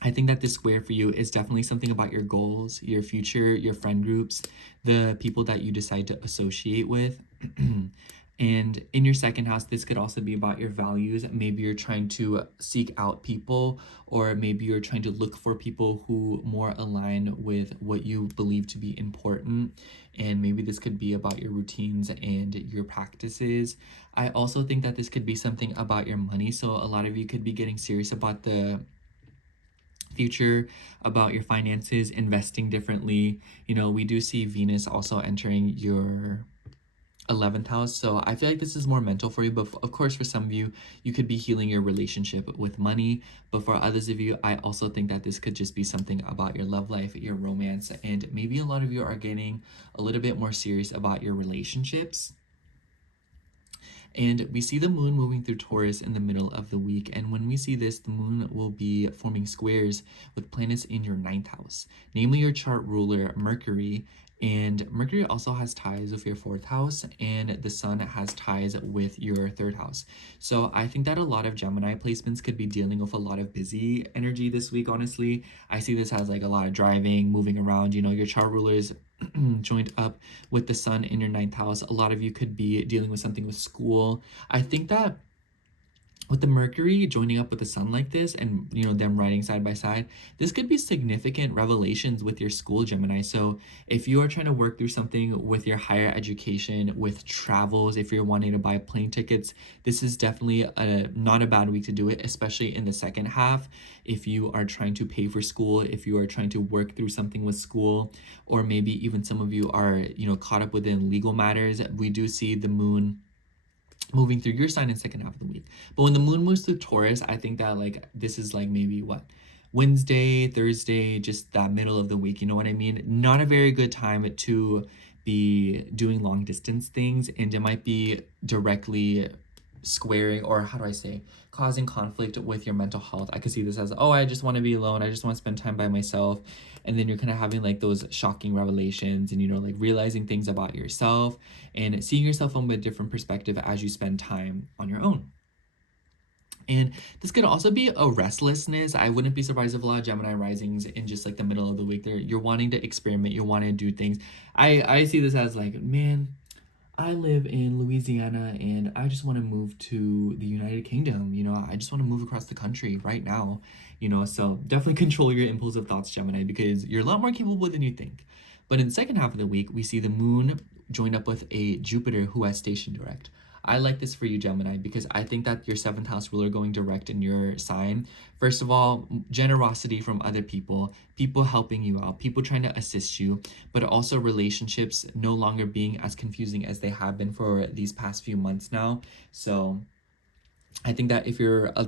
I think that this square for you is definitely something about your goals, your future, your friend groups, the people that you decide to associate with. And in your 2nd house, this could also be about your values. Maybe you're trying to seek out people, or maybe you're trying to look for people who more align with what you believe to be important. And maybe this could be about your routines and your practices. I also think that this could be something about your money. So a lot of you could be getting serious about the future, about your finances, investing differently. You know, we do see Venus also entering your 11th house. So I feel like this is more mental for you, but of course for some of you, you could be healing your relationship with money. But for others of you, I also think that this could just be something about your love life, your romance, and maybe a lot of you are getting a little bit more serious about your relationships. And we see the moon moving through Taurus in the middle of the week. And when we see this, the moon will be forming squares with planets in your ninth house, namely your chart ruler, Mercury. And Mercury also has ties with your fourth house, and the sun has ties with your third house. So I think that a lot of Gemini placements could be dealing with a lot of busy energy this week, honestly. I see this as like a lot of driving, moving around. You know, your chart rulers joined up with the sun in your ninth house. A lot of you could be dealing with something with school. I think that with the Mercury joining up with the sun like this, and you know them riding side by side, this could be significant revelations with your school, Gemini. So if you are trying to work through something with your higher education, with travels, if you're wanting to buy plane tickets, this is definitely not a bad week to do it, especially in the second half. If you are trying to pay for school, if you are trying to work through something with school, or maybe even some of you are, you know, caught up within legal matters, we do see the moon moving through your sign in second half of the week. But when the moon moves through Taurus, I think that like this is like maybe what, Wednesday, Thursday, just that middle of the week, you know what I mean? Not a very good time to be doing long distance things, and it might be directly squaring, or how do I say, causing conflict with your mental health. I could see this as, oh, I just want to be alone, I just want to spend time by myself. And then you're kind of having like those shocking revelations, and you know, like realizing things about yourself and seeing yourself from a different perspective as you spend time on your own. And this could also be a restlessness. I wouldn't be surprised if a lot of Gemini risings in just like the middle of the week, you're wanting to experiment, you want to do things. I see this as like, man, I live in Louisiana and I just want to move to the United Kingdom. You know, I just want to move across the country right now. You know, so definitely control your impulsive thoughts, Gemini, because you're a lot more capable than you think. But in the second half of the week, we see the moon joined up with a Jupiter who has station direct. I like this for you, Gemini, because I think that your seventh house ruler going direct in your sign, first of all, generosity from other people, people helping you out, people trying to assist you, but also relationships no longer being as confusing as they have been for these past few months now. So I think that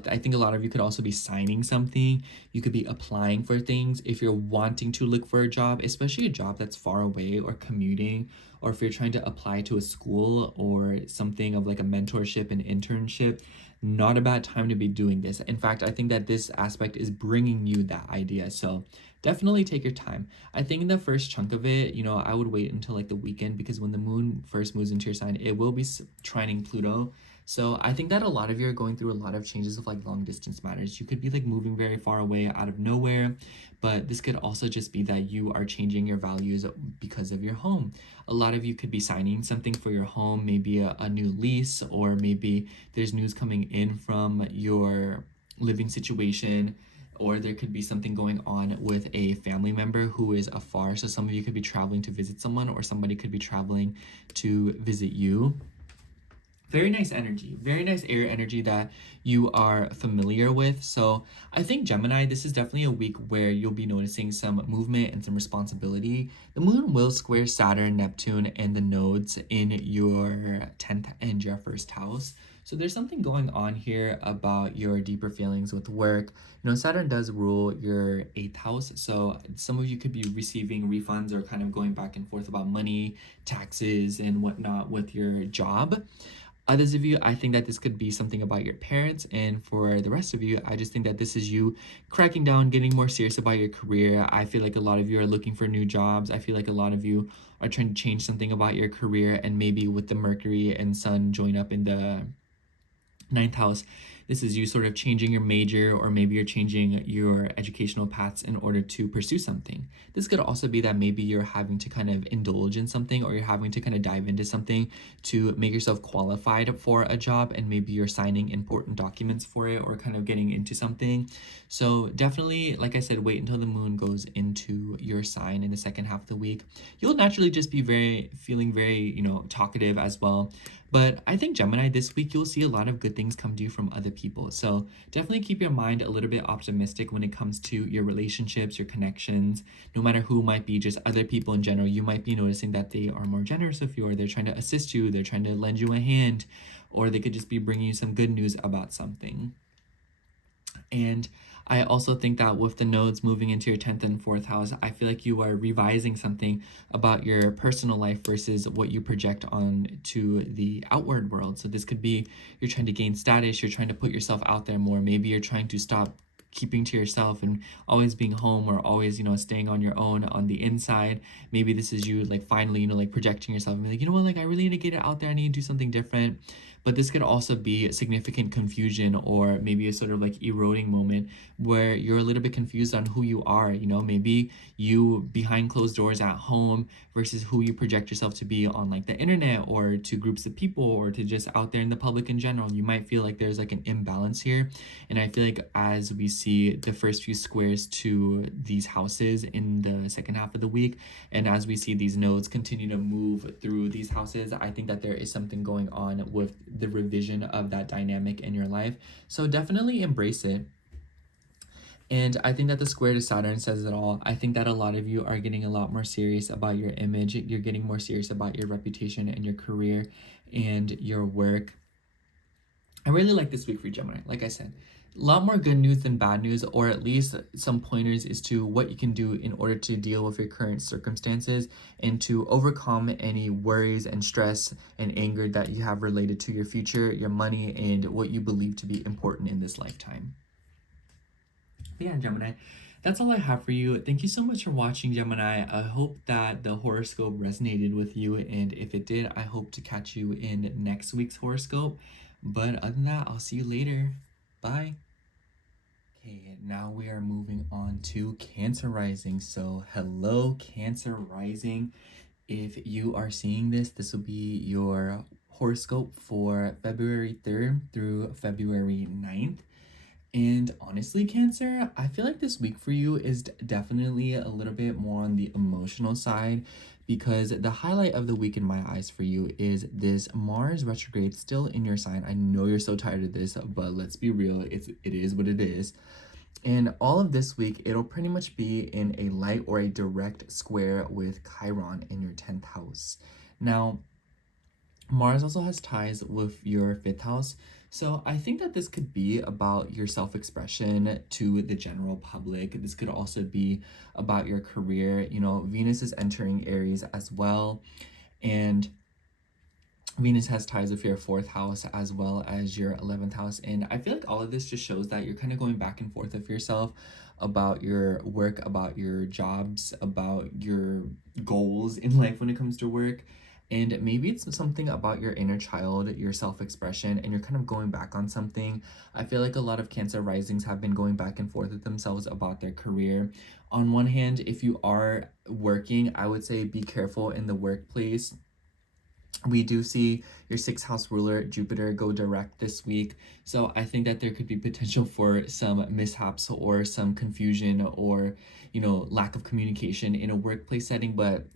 I think a lot of you could also be signing something. You could be applying for things. If you're wanting to look for a job, especially a job that's far away or commuting, or if you're trying to apply to a school or something of like a mentorship and internship, not a bad time to be doing this. In fact, I think that this aspect is bringing you that idea. So definitely take your time. I think in the first chunk of it, you know, I would wait until like the weekend, because when the moon first moves into your sign, it will be trining Pluto. So I think that a lot of you are going through a lot of changes of like long distance matters. You could be like moving very far away out of nowhere, but this could also just be that you are changing your values because of your home. A lot of you could be signing something for your home, maybe a new lease, or maybe there's news coming in from your living situation, or there could be something going on with a family member who is afar. So some of you could be traveling to visit someone, or somebody could be traveling to visit you. Very nice energy, very nice air energy that you are familiar with. So I think, Gemini, this is definitely a week where you'll be noticing some movement and some responsibility. The moon will square Saturn, Neptune, and the nodes in your 10th and your first house. So there's something going on here about your deeper feelings with work. You know, Saturn does rule your 8th house. So some of you could be receiving refunds or kind of going back and forth about money, taxes, and whatnot with your job. Others of you, I think that this could be something about your parents. And for the rest of you, I just think that this is you cracking down, getting more serious about your career. I feel like a lot of you are looking for new jobs. I feel like a lot of you are trying to change something about your career. And maybe with the Mercury and Sun join up in the ninth house, this is you sort of changing your major, or maybe you're changing your educational paths in order to pursue something. This could also be that maybe you're having to kind of indulge in something, or you're having to kind of dive into something to make yourself qualified for a job, and maybe you're signing important documents for it, or kind of getting into something. So definitely, like I said, wait until the moon goes into your sign in the second half of the week. You'll naturally just be feeling very, you know, talkative as well. But I think, Gemini, this week you'll see a lot of good things come to you from other people. So definitely keep your mind a little bit optimistic when it comes to your relationships, your connections. No matter who might be, just other people in general, you might be noticing that they are more generous with you, or they're trying to assist you, they're trying to lend you a hand, or they could just be bringing you some good news about something. And I also think that with the nodes moving into your 10th and 4th house, I feel like you are revising something about your personal life versus what you project on to the outward world. So this could be you're trying to gain status, you're trying to put yourself out there more. Maybe you're trying to stop keeping to yourself and always being home, or always, staying on your own on the inside. Maybe this is you like finally, like projecting yourself and be like, you know what, like I really need to get it out there. I need to do something different. But this could also be significant confusion, or maybe a sort of like eroding moment where you're a little bit confused on who you are. Maybe you behind closed doors at home versus who you project yourself to be on like the internet, or to groups of people, or to just out there in the public in general. You might feel like there's like an imbalance here. And I feel like as we see the first few squares to these houses in the second half of the week, and as we see these nodes continue to move through these houses, I think that there is something going on with the revision of that dynamic in your life. So definitely embrace it. And I think that the square to Saturn says it all. I think that a lot of you are getting a lot more serious about your image. You're getting more serious about your reputation and your career and your work. I really like this week for Gemini. Like I said, a lot more good news than bad news, or at least some pointers as to what you can do in order to deal with your current circumstances and to overcome any worries and stress and anger that you have related to your future, your money, and what you believe to be important in this lifetime. But yeah, Gemini, that's all I have for you. Thank you so much for watching, Gemini. I hope that the horoscope resonated with you, and if it did, I hope to catch you in next week's horoscope. But other than that, I'll see you later. Bye. Okay, now we are moving on to Cancer rising. So hello, Cancer rising. If you are seeing this, this will be your horoscope for February 3rd through February 9th. And honestly, Cancer, I feel like this week for you is definitely a little bit more on the emotional side, because the highlight of the week in my eyes for you is this Mars retrograde still in your sign. I know you're so tired of this, but let's be real, it is what it is. And all of this week, it'll pretty much be in a light or a direct square with Chiron in your 10th house. Now, Mars also has ties with your 5th house. So I think that this could be about your self-expression to the general public. This could also be about your career. Venus is entering Aries as well. And Venus has ties with your 4th house as well as your 11th house. And I feel like all of this just shows that you're kind of going back and forth with yourself about your work, about your jobs, about your goals in life when it comes to work. And maybe it's something about your inner child, your self-expression, and you're kind of going back on something. I feel like a lot of Cancer risings have been going back and forth with themselves about their career. On one hand, if you are working, I would say be careful in the workplace. We do see your 6th house ruler, Jupiter, go direct this week. So I think that there could be potential for some mishaps or some confusion or, lack of communication in a workplace setting. But,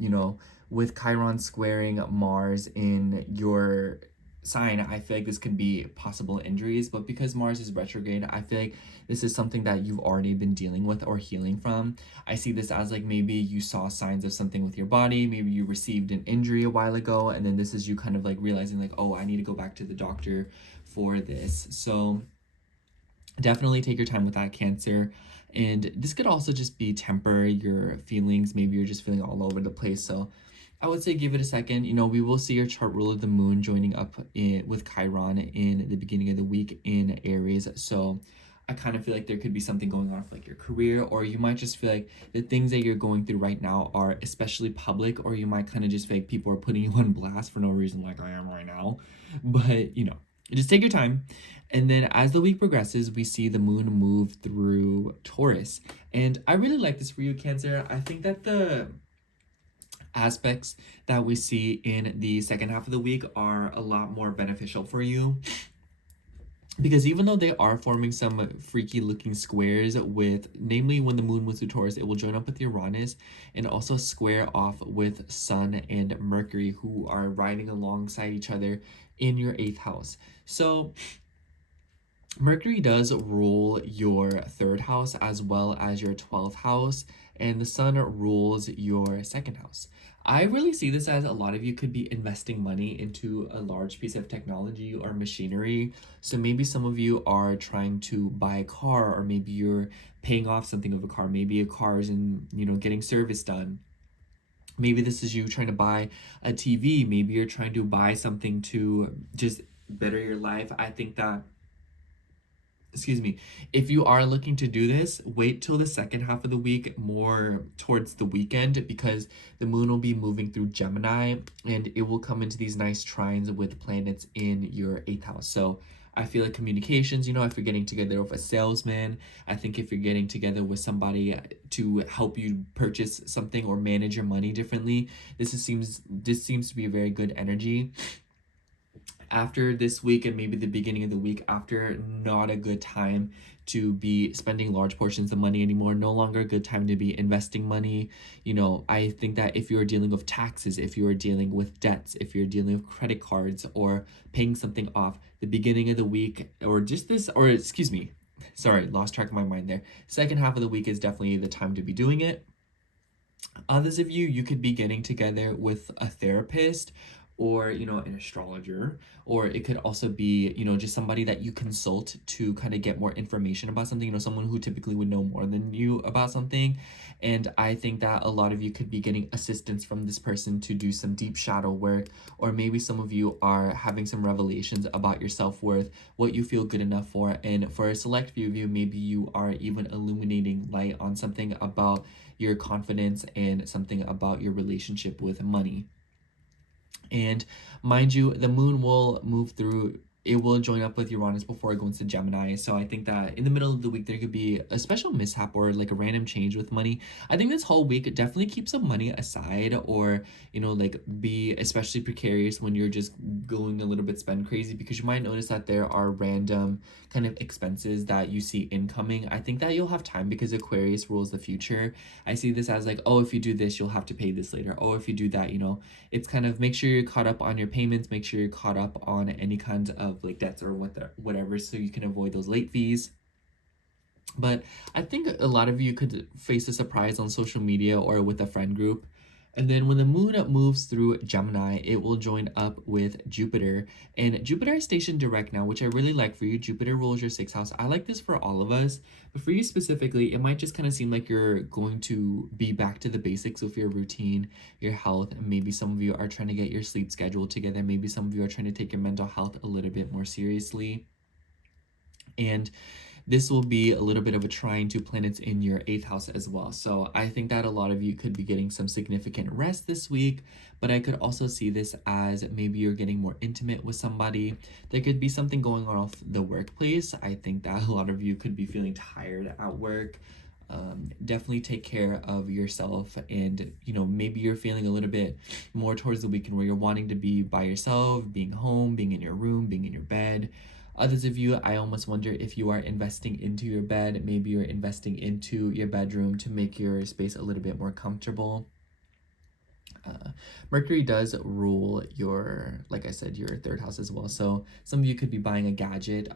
with Chiron squaring Mars in your sign, I feel like this could be possible injuries. But because Mars is retrograde, I feel like this is something that you've already been dealing with or healing from. I see this as like maybe you saw signs of something with your body, maybe you received an injury a while ago, and then this is you kind of like realizing like, oh, I need to go back to the doctor for this. So definitely take your time with that, Cancer. And this could also just be temper your feelings. Maybe you're just feeling all over the place. So I would say give it a second. We will see your chart ruler, the moon, joining up with Chiron in the beginning of the week in Aries. So I kind of feel like there could be something going on with like your career, or you might just feel like the things that you're going through right now are especially public, or you might kind of just feel like people are putting you on blast for no reason like I am right now. But, just take your time. And then as the week progresses, we see the moon move through Taurus. And I really like this for you, Cancer. I think that the aspects that we see in the second half of the week are a lot more beneficial for you, because even though they are forming some freaky looking squares with, namely when the moon moves through Taurus, it will join up with Uranus and also square off with Sun and Mercury, who are riding alongside each other in your 8th house. So Mercury does rule your 3rd house as well as your 12th house. and the sun rules your second house. I really see this as a lot of you could be investing money into a large piece of technology or machinery. So maybe some of you are trying to buy a car, or maybe you're paying off something of a car. Maybe a car is in, getting service done. Maybe this is you trying to buy a TV. Maybe you're trying to buy something to just better your life. I think that, excuse me, if you are looking to do this, wait till the second half of the week, more towards the weekend, because the moon will be moving through Gemini and it will come into these nice trines with planets in your 8th house. So I feel like communications, if you're getting together with a salesman, I think if you're getting together with somebody to help you purchase something or manage your money differently, this seems to be a very good energy. After this week and maybe the beginning of the week after, not a good time to be spending large portions of money anymore. No longer a good time to be investing money. I think that if you're dealing with taxes, if you're dealing with debts, if you're dealing with credit cards or paying something off, the beginning of the week, or just this, or excuse me, sorry, lost track of my mind there. Second half of the week is definitely the time to be doing it. Others of you could be getting together with a therapist, or an astrologer, or it could also be just somebody that you consult to kind of get more information about something, someone who typically would know more than you about something. And I think that a lot of you could be getting assistance from this person to do some deep shadow work, or maybe some of you are having some revelations about your self-worth, what you feel good enough for. And for a select few of you, maybe you are even illuminating light on something about your confidence and something about your relationship with money. And mind you, the moon will move through, it will join up with Uranus before it goes into Gemini. So I think that in the middle of the week, there could be a special mishap or like a random change with money. I think this whole week definitely keep some money aside, or, like be especially precarious when you're just going a little bit spend crazy, because you might notice that there are random kind of expenses that you see incoming. I think that you'll have time because Aquarius rules the future. I see this as like, oh, if you do this, you'll have to pay this later. Oh, if you do that, it's kind of make sure you're caught up on your payments, make sure you're caught up on any kinds of like debts or whatever, so you can avoid those late fees. But I think a lot of you could face a surprise on social media or with a friend group. And then when the moon moves through Gemini, it will join up with Jupiter. And Jupiter is stationed direct now, which I really like for you. Jupiter rules your 6th house. I like this for all of us. But for you specifically, it might just kind of seem like you're going to be back to the basics with your routine, your health. And maybe some of you are trying to get your sleep schedule together. Maybe some of you are trying to take your mental health a little bit more seriously. And this will be a little bit of a trine to planets in your 8th house as well. So I think that a lot of you could be getting some significant rest this week, but I could also see this as maybe you're getting more intimate with somebody. There could be something going on off the workplace. I think that a lot of you could be feeling tired at work. Definitely take care of yourself, and maybe you're feeling a little bit more towards the weekend where you're wanting to be by yourself, being home, being in your room, being in your bed. Others of you, I almost wonder if you are investing into your bed. Maybe you're investing into your bedroom to make your space a little bit more comfortable. Mercury does rule your, like I said, your 3rd house as well. So some of you could be buying a gadget.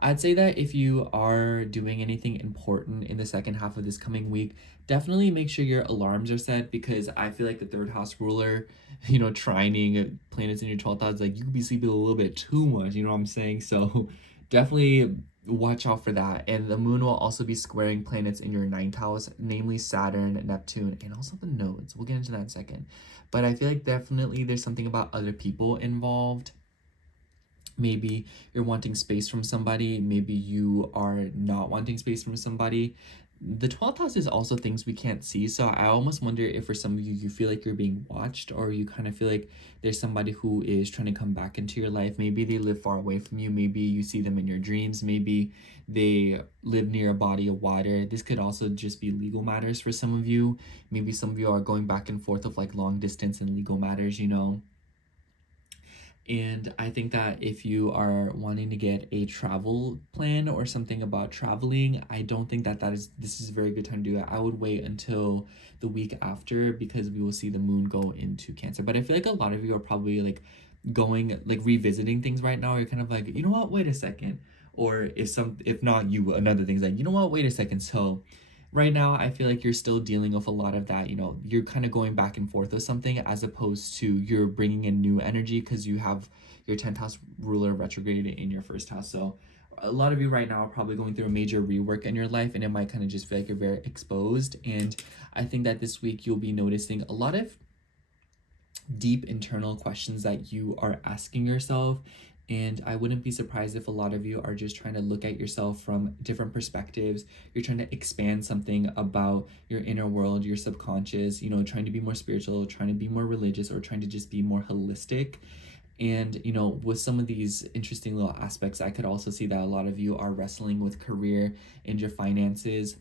I'd say that if you are doing anything important in the second half of this coming week, definitely make sure your alarms are set, because I feel like the 3rd house ruler, trining planets in your 12th house, like you could be sleeping a little bit too much, you know what I'm saying? So definitely watch out for that. And the moon will also be squaring planets in your 9th house, namely Saturn, Neptune, and also the nodes. We'll get into that in a second. But I feel like definitely there's something about other people involved. Maybe you're wanting space from somebody. Maybe you are not wanting space from somebody. The 12th house is also things we can't see. So I almost wonder if for some of you, you feel like you're being watched, or you kind of feel like there's somebody who is trying to come back into your life. Maybe they live far away from you. Maybe you see them in your dreams. Maybe they live near a body of water. This could also just be legal matters for some of you. Maybe some of you are going back and forth of like long distance and legal matters, And I think that if you are wanting to get a travel plan or something about traveling, I don't think that this is a very good time to do that. I would wait until the week after, because we will see the moon go into Cancer. But I feel like a lot of you are probably like going, like revisiting things right now. You're kind of like, you know what, wait a second. Or if not you, another thing's like, you know what, wait a second. So right now I feel like you're still dealing with a lot of that, you know, you're kind of going back and forth with something, as opposed to you're bringing in new energy because you have your 10th house ruler retrograde in your first house. So a lot of you right now are probably going through a major rework in your life, and it might kind of just feel like you're very exposed. And I think that this week you'll be noticing a lot of deep internal questions that you are asking yourself. And I wouldn't be surprised if a lot of you are just trying to look at yourself from different perspectives. You're trying to expand something about your inner world, your subconscious, you know, trying to be more spiritual, trying to be more religious, or trying to just be more holistic. And, you know, with some of these interesting little aspects, I could also see that a lot of you are wrestling with career and your finances.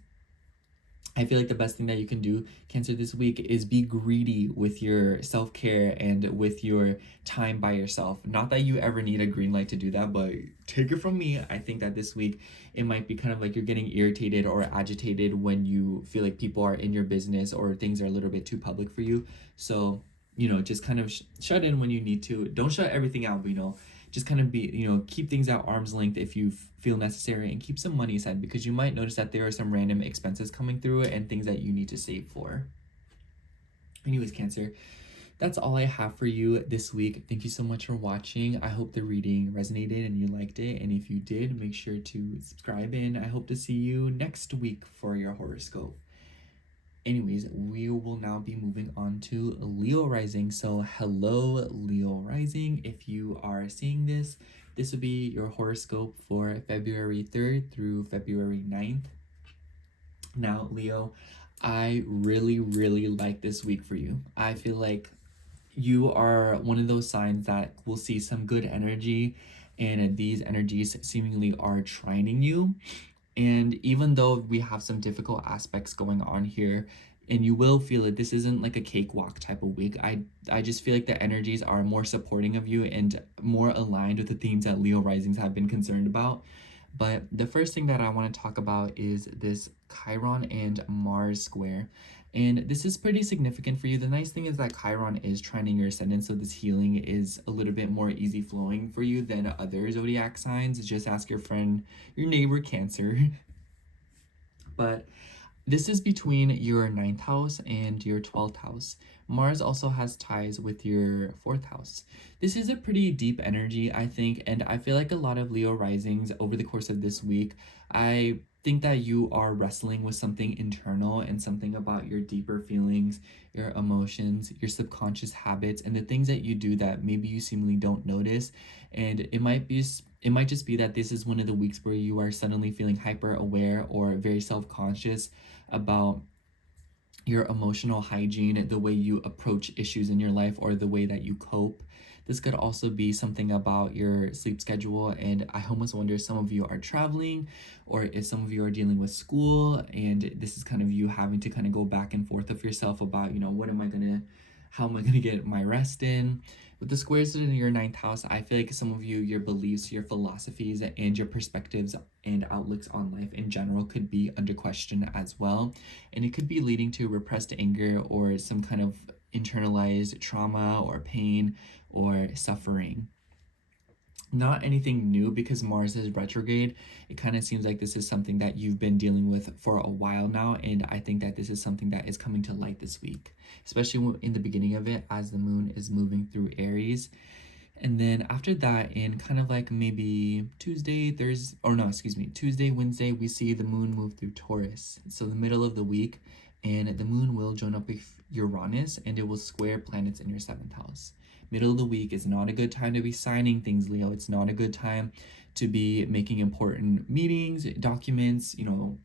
I feel like the best thing that you can do, Cancer, this week is be greedy with your self-care and with your time by yourself. Not that you ever need a green light to do that, but take it from me. I think that this week it might be kind of like you're getting irritated or agitated when you feel like people are in your business or things are a little bit too public for you. So, you know, just kind of shut in when you need to. Don't shut everything out, but, you know, just kind of be, you know, keep things at arm's length if you feel necessary, and keep some money aside, because you might notice that there are some random expenses coming through and things that you need to save for. Anyways, Cancer, that's all I have for you this week. Thank you so much for watching. I hope the reading resonated and you liked it. And if you did, make sure to subscribe, and I hope to see you next week for your horoscope. Anyways, we will now be moving on to Leo rising. So hello, Leo rising. If you are seeing this, this will be your horoscope for February 3rd through February 9th. Now, Leo, I really, really like this week for you. I feel like you are one of those signs that will see some good energy, and these energies seemingly are trining you. And even though we have some difficult aspects going on here, and you will feel it, this isn't like a cakewalk type of week. I just feel like the energies are more supporting of you and more aligned with the themes that Leo risings have been concerned about. But the first thing that I want to talk about is this Chiron and Mars square. And this is pretty significant for you. The nice thing is that Chiron is trining your ascendant, so this healing is a little bit more easy flowing for you than other zodiac signs. Just ask your friend, your neighbor, Cancer. But this is between your 9th house and your 12th house. Mars also has ties with your 4th house. This is a pretty deep energy, I think, and I feel like a lot of Leo risings over the course of this week, I think that you are wrestling with something internal and something about your deeper feelings, your emotions, your subconscious habits, and the things that you do that maybe you seemingly don't notice. And it might just be that this is one of the weeks where you are suddenly feeling hyper aware or very self-conscious about your emotional hygiene, the way you approach issues in your life, or the way that you cope. This could also be something about your sleep schedule, and I almost wonder if some of you are traveling, or if some of you are dealing with school, and this is kind of you having to kind of go back and forth of yourself about, you know, how am I gonna get my rest in? With the squares in your 9th house, I feel like some of you, your beliefs, your philosophies, and your perspectives and outlooks on life in general could be under question as well. And it could be leading to repressed anger or some kind of internalized trauma or pain or suffering. Not anything new, because Mars is retrograde. It kind of seems like this is something that you've been dealing with for a while now, and I think that this is something that is coming to light this week, especially in the beginning of it as the moon is moving through Aries. And then after that, in kind of like maybe Tuesday, Wednesday, we see the moon move through Taurus. So the middle of the week, and the moon will join up with Uranus, and it will square planets in your 7th house. Middle of the week is not a good time to be signing things, Leo. It's not a good time to be making important meetings, documents, you know,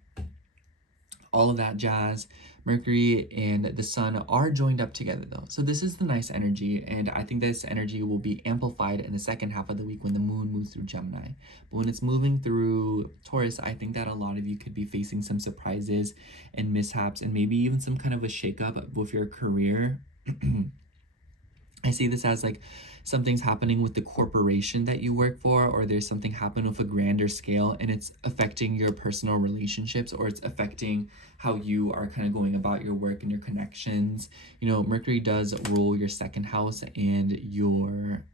all of that jazz. Mercury and the sun are joined up together though. So this is the nice energy, and I think this energy will be amplified in the second half of the week when the moon moves through Gemini. But when it's moving through Taurus, I think that a lot of you could be facing some surprises and mishaps, and maybe even some kind of a shakeup with your career. I see this as like something's happening with the corporation that you work for, or there's something happen with a grander scale, and it's affecting your personal relationships, or it's affecting how you are kind of going about your work and your connections. You know, Mercury does rule your 2nd house and your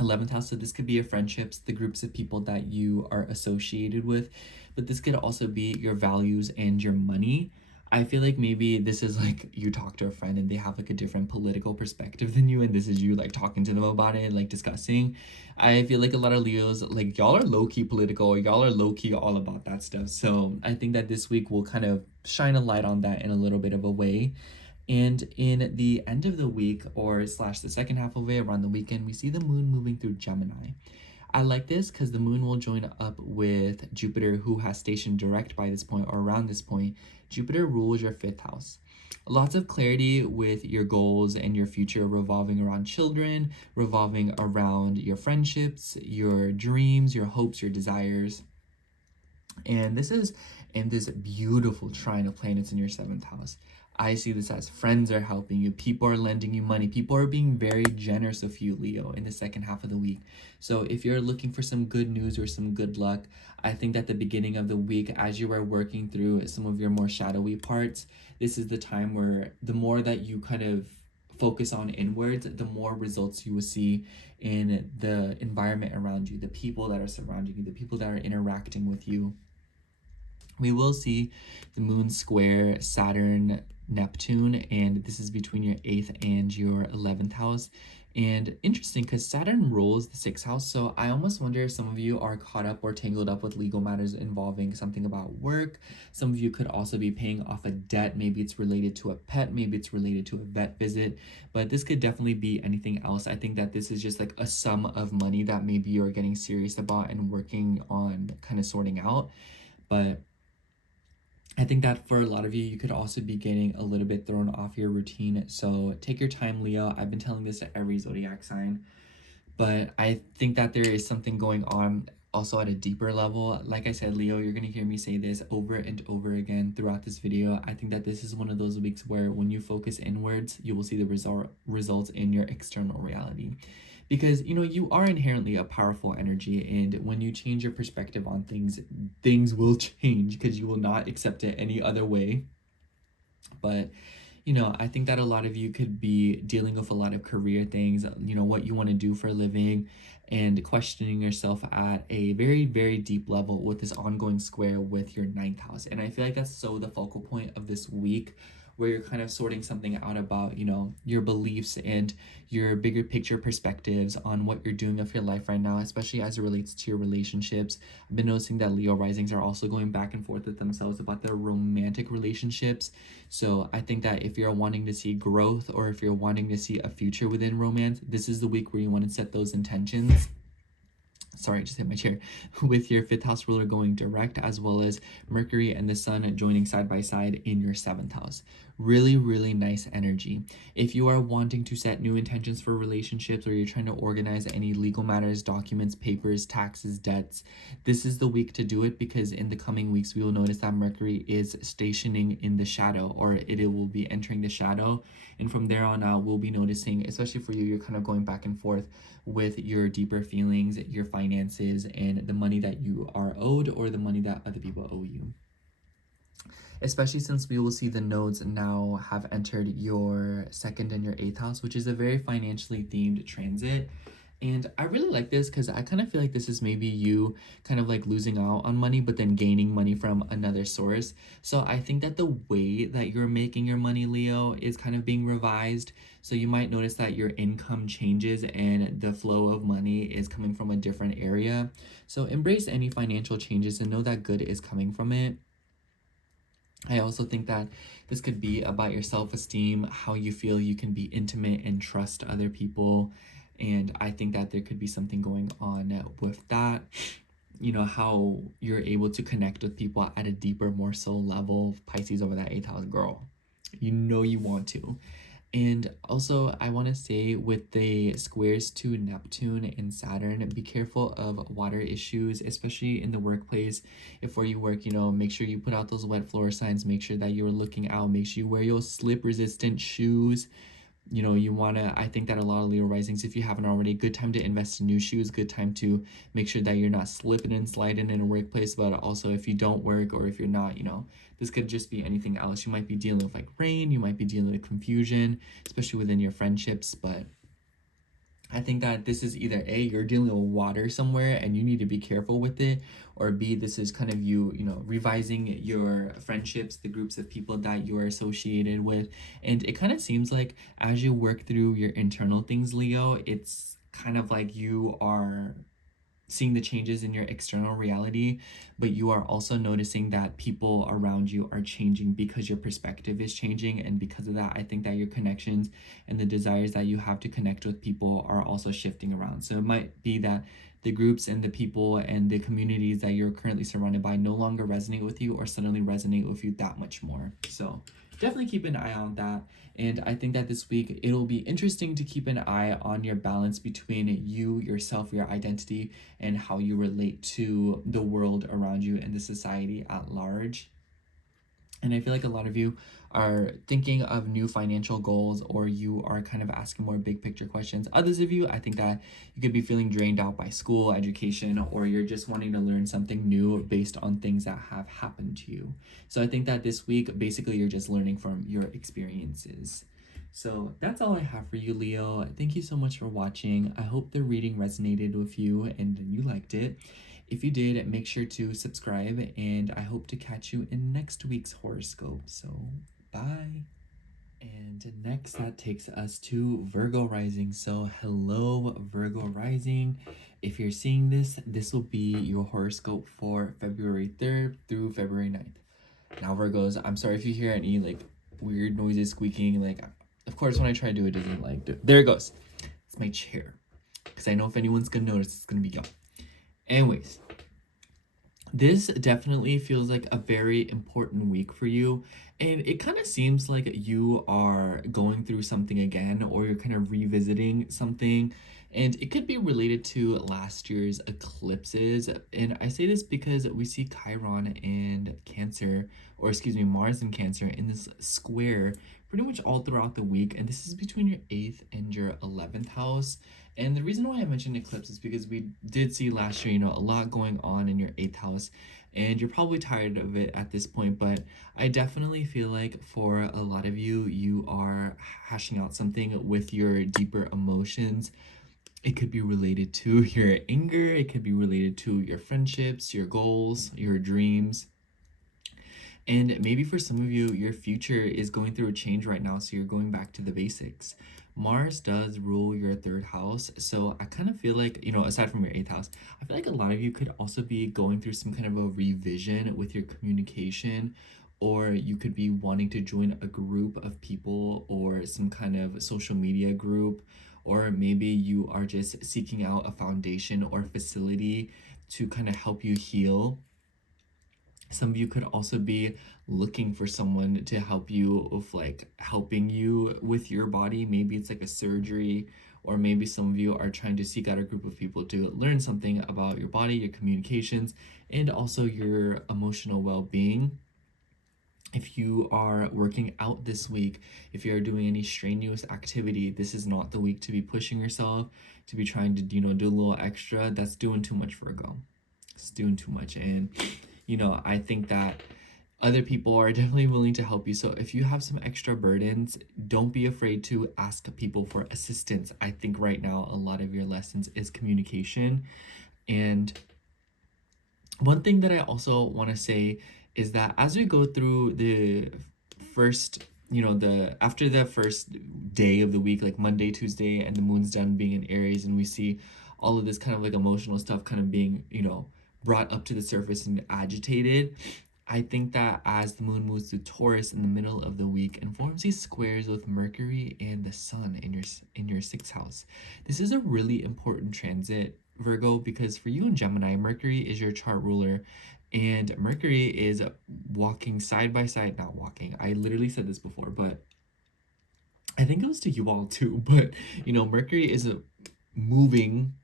11th house, so this could be your friendships, the groups of people that you are associated with, but this could also be your values and your money. I feel like maybe this is like you talk to a friend and they have like a different political perspective than you, and this is you like talking to them about it, like discussing. I feel like a lot of Leos, like y'all are low-key political, y'all are low-key all about that stuff. So I think that this week will kind of shine a light on that in a little bit of a way. And in the end of the week, or slash the second half of it, around the weekend, we see the moon moving through Gemini. I like this because the moon will join up with Jupiter, who has stationed direct by this point or around this point. Jupiter rules your 5th house. Lots of clarity with your goals and your future revolving around children, revolving around your friendships, your dreams, your hopes, your desires. And this is in this beautiful trine of planets in your 7th house. I see this as friends are helping you, people are lending you money, people are being very generous of you, Leo, in the second half of the week. So if you're looking for some good news or some good luck, I think that the beginning of the week, as you are working through some of your more shadowy parts, this is the time where the more that you kind of focus on inwards, the more results you will see in the environment around you, the people that are surrounding you, the people that are interacting with you. We will see the moon square Saturn, Neptune, and this is between your 8th and your 11th house. And interesting because Saturn rules the 6th house, so I almost wonder if some of you are caught up or tangled up with legal matters involving something about work. Some of you could also be paying off a debt. Maybe it's related to a pet, maybe it's related to a vet visit, but this could definitely be anything else. I think that this is just like a sum of money that maybe you're getting serious about and working on kind of sorting out. But I think that for a lot of you, you could also be getting a little bit thrown off your routine. So take your time, Leo. I've been telling this to every zodiac sign, but I think that there is something going on also at a deeper level. Like I said, Leo, you're going to hear me say this over and over again throughout this video. I think that this is one of those weeks where when you focus inwards, you will see the results in your external reality. Because, you know, you are inherently a powerful energy, and when you change your perspective on things, things will change because you will not accept it any other way. But, you know, I think that a lot of you could be dealing with a lot of career things, you know, what you want to do for a living, and questioning yourself at a very, very deep level with this ongoing square with your 9th house. And I feel like that's so the focal point of this week, where you're kind of sorting something out about, you know, your beliefs and your bigger picture perspectives on what you're doing of your life right now, especially as it relates to your relationships. I've been noticing that Leo risings are also going back and forth with themselves about their romantic relationships. So I think that if you're wanting to see growth, or if you're wanting to see a future within romance, this is the week where you want to set those intentions. Sorry, I just hit my chair. With your 5th house ruler going direct, as well as Mercury and the Sun joining side by side in your 7th house. Really, really nice energy. If you are wanting to set new intentions for relationships, or you're trying to organize any legal matters, documents, papers, taxes, debts, this is the week to do it, because in the coming weeks, we will notice that Mercury is stationing in the shadow, or it will be entering the shadow. And from there on out, we'll be noticing, especially for you, you're kind of going back and forth with your deeper feelings, your finances, and the money that you are owed, or the money that other people owe you. Especially since we will see the nodes now have entered your 2nd and your 8th house, which is a very financially themed transit. And I really like this because I kind of feel like this is maybe you kind of like losing out on money, but then gaining money from another source. So I think that the way that you're making your money, Leo, is kind of being revised. So you might notice that your income changes and the flow of money is coming from a different area. So embrace any financial changes and know that good is coming from it. I also think that this could be about your self-esteem, how you feel you can be intimate and trust other people. And I think that there could be something going on with that. You know, how you're able to connect with people at a deeper, more soul level. Pisces over that 8th house, girl. You know you want to. And also, I want to say with the squares to Neptune and Saturn, be careful of water issues, especially in the workplace. If where you work, you know, make sure you put out those wet floor signs, make sure that you're looking out, make sure you wear your slip-resistant shoes. You know, you want to, I think that a lot of Leo risings, if you haven't already, good time to invest in new shoes, good time to make sure that you're not slipping and sliding in a workplace. But also, if you don't work, or if you're not, you know, this could just be anything else. You might be dealing with like rain, you might be dealing with confusion, especially within your friendships. But I think that this is either A, you're dealing with water somewhere and you need to be careful with it, or B, this is kind of you, revising your friendships, the groups of people that you are associated with. And it kind of seems like as you work through your internal things, Leo, it's kind of like you are seeing the changes in your external reality, but you are also noticing that people around you are changing because your perspective is changing. And because of that, I think that your connections and the desires that you have to connect with people are also shifting around. So it might be that the groups and the people and the communities that you're currently surrounded by no longer resonate with you or suddenly resonate with you that much more. So definitely keep an eye on that. And I think that this week it'll be interesting to keep an eye on your balance between you, yourself, your identity, and how you relate to the world around you and the society at large. And I feel like a lot of you are thinking of new financial goals, or you are kind of asking more big picture questions. Others of you, I think that you could be feeling drained out by school, education, or you're just wanting to learn something new based on things that have happened to you. So I think that this week, basically, you're just learning from your experiences. So that's all I have for you, Leo. Thank you so much for watching. I hope the reading resonated with you and you liked it. If you did, make sure to subscribe, and I hope to catch you in next week's horoscope. So, bye. And next, that takes us to Virgo rising. So, hello, Virgo rising. If you're seeing this, this will be your horoscope for February 3rd through February 9th. Now, Virgos, I'm sorry if you hear any like weird noises squeaking. Like, of course, when I try to do it, it doesn't like do it. There it goes. It's my chair. Because I know if anyone's gonna notice, it's gonna be y'all. Anyways, this definitely feels like a very important week for you, and it kind of seems like you are going through something again, or you're kind of revisiting something, and it could be related to last year's eclipses. And I say this because we see Chiron and Cancer, or excuse me, Mars and Cancer in this square pretty much all throughout the week, and this is between your 8th and your 11th house. And the reason why I mentioned eclipse is because we did see last year, a lot going on in your 8th house, and you're probably tired of it at this point, but I definitely feel like for a lot of you, you are hashing out something with your deeper emotions. It could be related to your anger, it could be related to your friendships, your goals, your dreams. And maybe for some of you, your future is going through a change right now, so you're going back to the basics. Mars does rule your 3rd house, so I kind of feel like, aside from your 8th house, I feel like a lot of you could also be going through some kind of a revision with your communication, or you could be wanting to join a group of people or some kind of social media group, or maybe you are just seeking out a foundation or facility to kind of help you heal. Some of you could also be looking for someone to help you with like helping you with your body. Maybe it's like a surgery, or maybe some of you are trying to seek out a group of people to learn something about your body, your communications, and also your emotional well-being. If you are working out this week, if you're doing any strenuous activity, this is not the week to be pushing yourself, to be trying to, do a little extra. That's doing too much, Virgo. It's doing too much. And I think that other people are definitely willing to help you. So if you have some extra burdens, don't be afraid to ask people for assistance. I think right now a lot of your lessons is communication. And one thing that I also want to say is that as we go through the first, after the first day of the week, like Monday, Tuesday, and the moon's done being in Aries, and we see all of this kind of like emotional stuff kind of being, brought up to the surface and agitated. I think that as the moon moves to Taurus in the middle of the week and forms these squares with Mercury and the sun in your 6th house, this is a really important transit, Virgo, because for you in Gemini, Mercury is your chart ruler, and Mercury is walking side by side, not walking. I literally said this before, but I think it was to you all too. But Mercury is moving,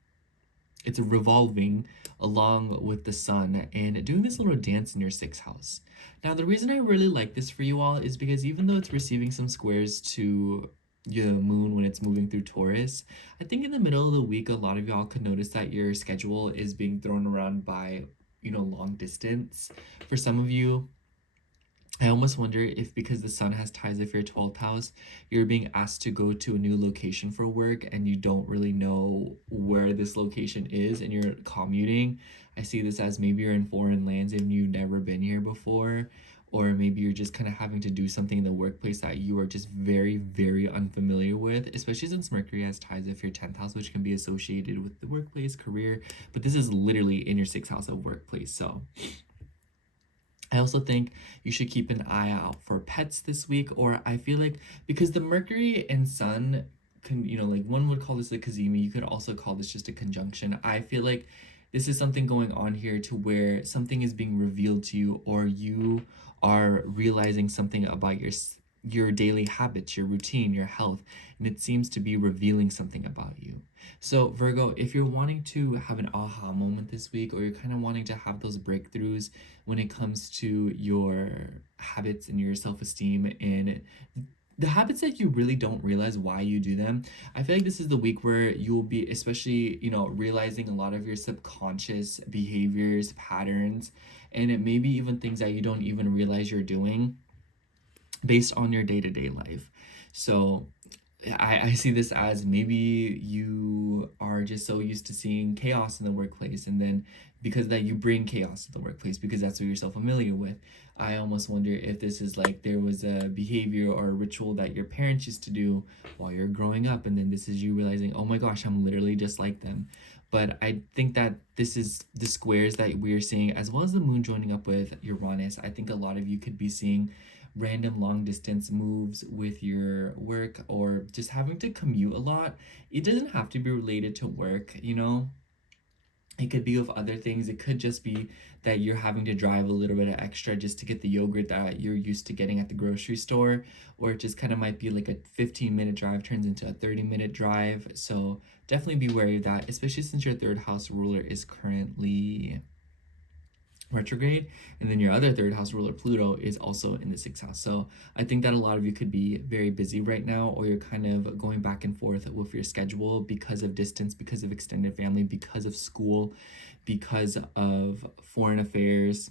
it's revolving along with the sun and doing this little dance in your 6th house. Now, the reason I really like this for you all is because even though it's receiving some squares to your moon when it's moving through Taurus, I think in the middle of the week, a lot of y'all could notice that your schedule is being thrown around by, long distance. For some of you, I almost wonder if because the sun has ties of your 12th house, you're being asked to go to a new location for work and you don't really know where this location is and you're commuting. I see this as maybe you're in foreign lands and you've never been here before, or maybe you're just kind of having to do something in the workplace that you are just very, very unfamiliar with, especially since Mercury has ties of your 10th house, which can be associated with the workplace, career, but this is literally in your 6th house of workplace. So I also think you should keep an eye out for pets this week, or I feel like because the Mercury and Sun can, like one would call this a cazimi, you could also call this just a conjunction. I feel like this is something going on here to where something is being revealed to you, or you are realizing something about your daily habits, your routine, your health, and it seems to be revealing something about you. So Virgo, if you're wanting to have an aha moment this week, or you're kind of wanting to have those breakthroughs when it comes to your habits and your self-esteem and the habits that you really don't realize why you do them, I feel like this is the week where you'll be especially, realizing a lot of your subconscious behaviors, patterns, and it may be even things that you don't even realize you're doing based on your day-to-day life. So I see this as maybe you are just so used to seeing chaos in the workplace, and then because that you bring chaos to the workplace because that's what you're so familiar with. I almost wonder if this is like there was a behavior or a ritual that your parents used to do while you're growing up, and then this is you realizing, oh my gosh, I'm literally just like them. But I think that this is the squares that we're seeing, as well as the moon joining up with Uranus. I think a lot of you could be seeing random long distance moves with your work, or just having to commute a lot. It doesn't have to be related to work, It could be with other things. It could just be that you're having to drive a little bit of extra just to get the yogurt that you're used to getting at the grocery store, or it just kind of might be like a 15-minute drive turns into a 30-minute drive. So definitely be wary of that, especially since your third house ruler is currently retrograde, and then your other third house ruler Pluto is also in the 6th house. So I think that a lot of you could be very busy right now, or you're kind of going back and forth with your schedule because of distance, because of extended family, because of school, because of foreign affairs.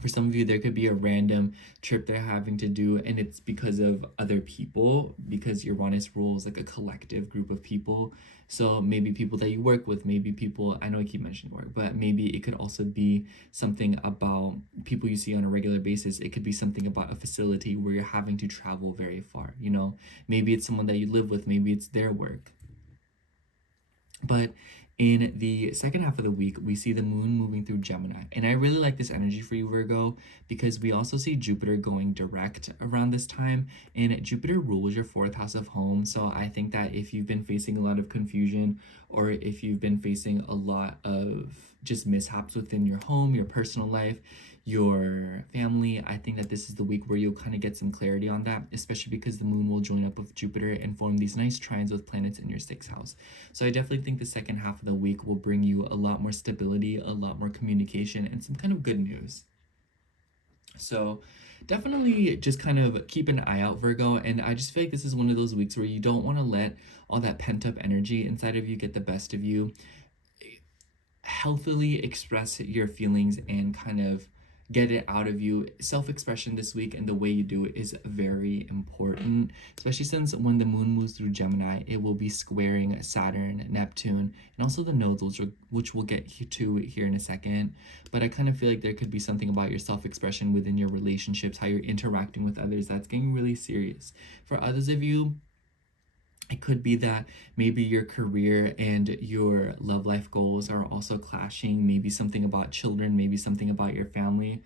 For some of you, there could be a random trip they're having to do, and it's because of other people, because Uranus rules like a collective group of people. So maybe people that you work with, maybe people, I know I keep mentioning work, but maybe it could also be something about people you see on a regular basis. It could be something about a facility where you're having to travel very far, Maybe it's someone that you live with, maybe it's their work. But in the second half of the week, we see the moon moving through Gemini. And I really like this energy for you, Virgo, because we also see Jupiter going direct around this time. And Jupiter rules your 4th house of home. So I think that if you've been facing a lot of confusion, or if you've been facing a lot of just mishaps within your home, your personal life, your family, I think that this is the week where you'll kind of get some clarity on that, especially because the moon will join up with Jupiter and form these nice trines with planets in your 6th house. So I definitely think the second half of the week will bring you a lot more stability, a lot more communication, and some kind of good news. So definitely just kind of keep an eye out, Virgo. And I just feel like this is one of those weeks where you don't want to let all that pent up energy inside of you get the best of you. Healthily express your feelings and kind of get it out of you. Self-expression this week and the way you do it is very important, especially since when the moon moves through Gemini, it will be squaring Saturn, Neptune, and also the nodes, which we'll get to here in a second. But I kind of feel like there could be something about your self-expression within your relationships, how you're interacting with others, that's getting really serious. For others of you, it could be that maybe your career and your love life goals are also clashing, maybe something about children, maybe something about your family.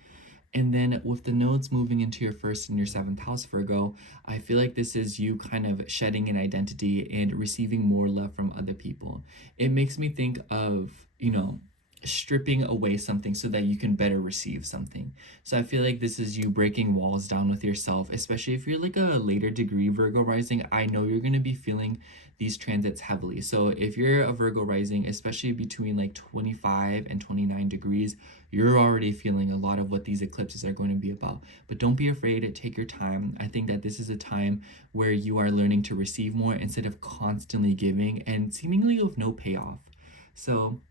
And then with the nodes moving into your 1st and your 7th house, Virgo, I feel like this is you kind of shedding an identity and receiving more love from other people. It makes me think of, stripping away something so that you can better receive something. So I feel like this is you breaking walls down with yourself, especially if you're like a later degree Virgo rising. I know you're going to be feeling these transits heavily. So if you're a Virgo rising, especially between like 25 and 29 degrees, you're already feeling a lot of what these eclipses are going to be about. But don't be afraid to take your time. I think that this is a time where you are learning to receive more instead of constantly giving and seemingly with no payoff. So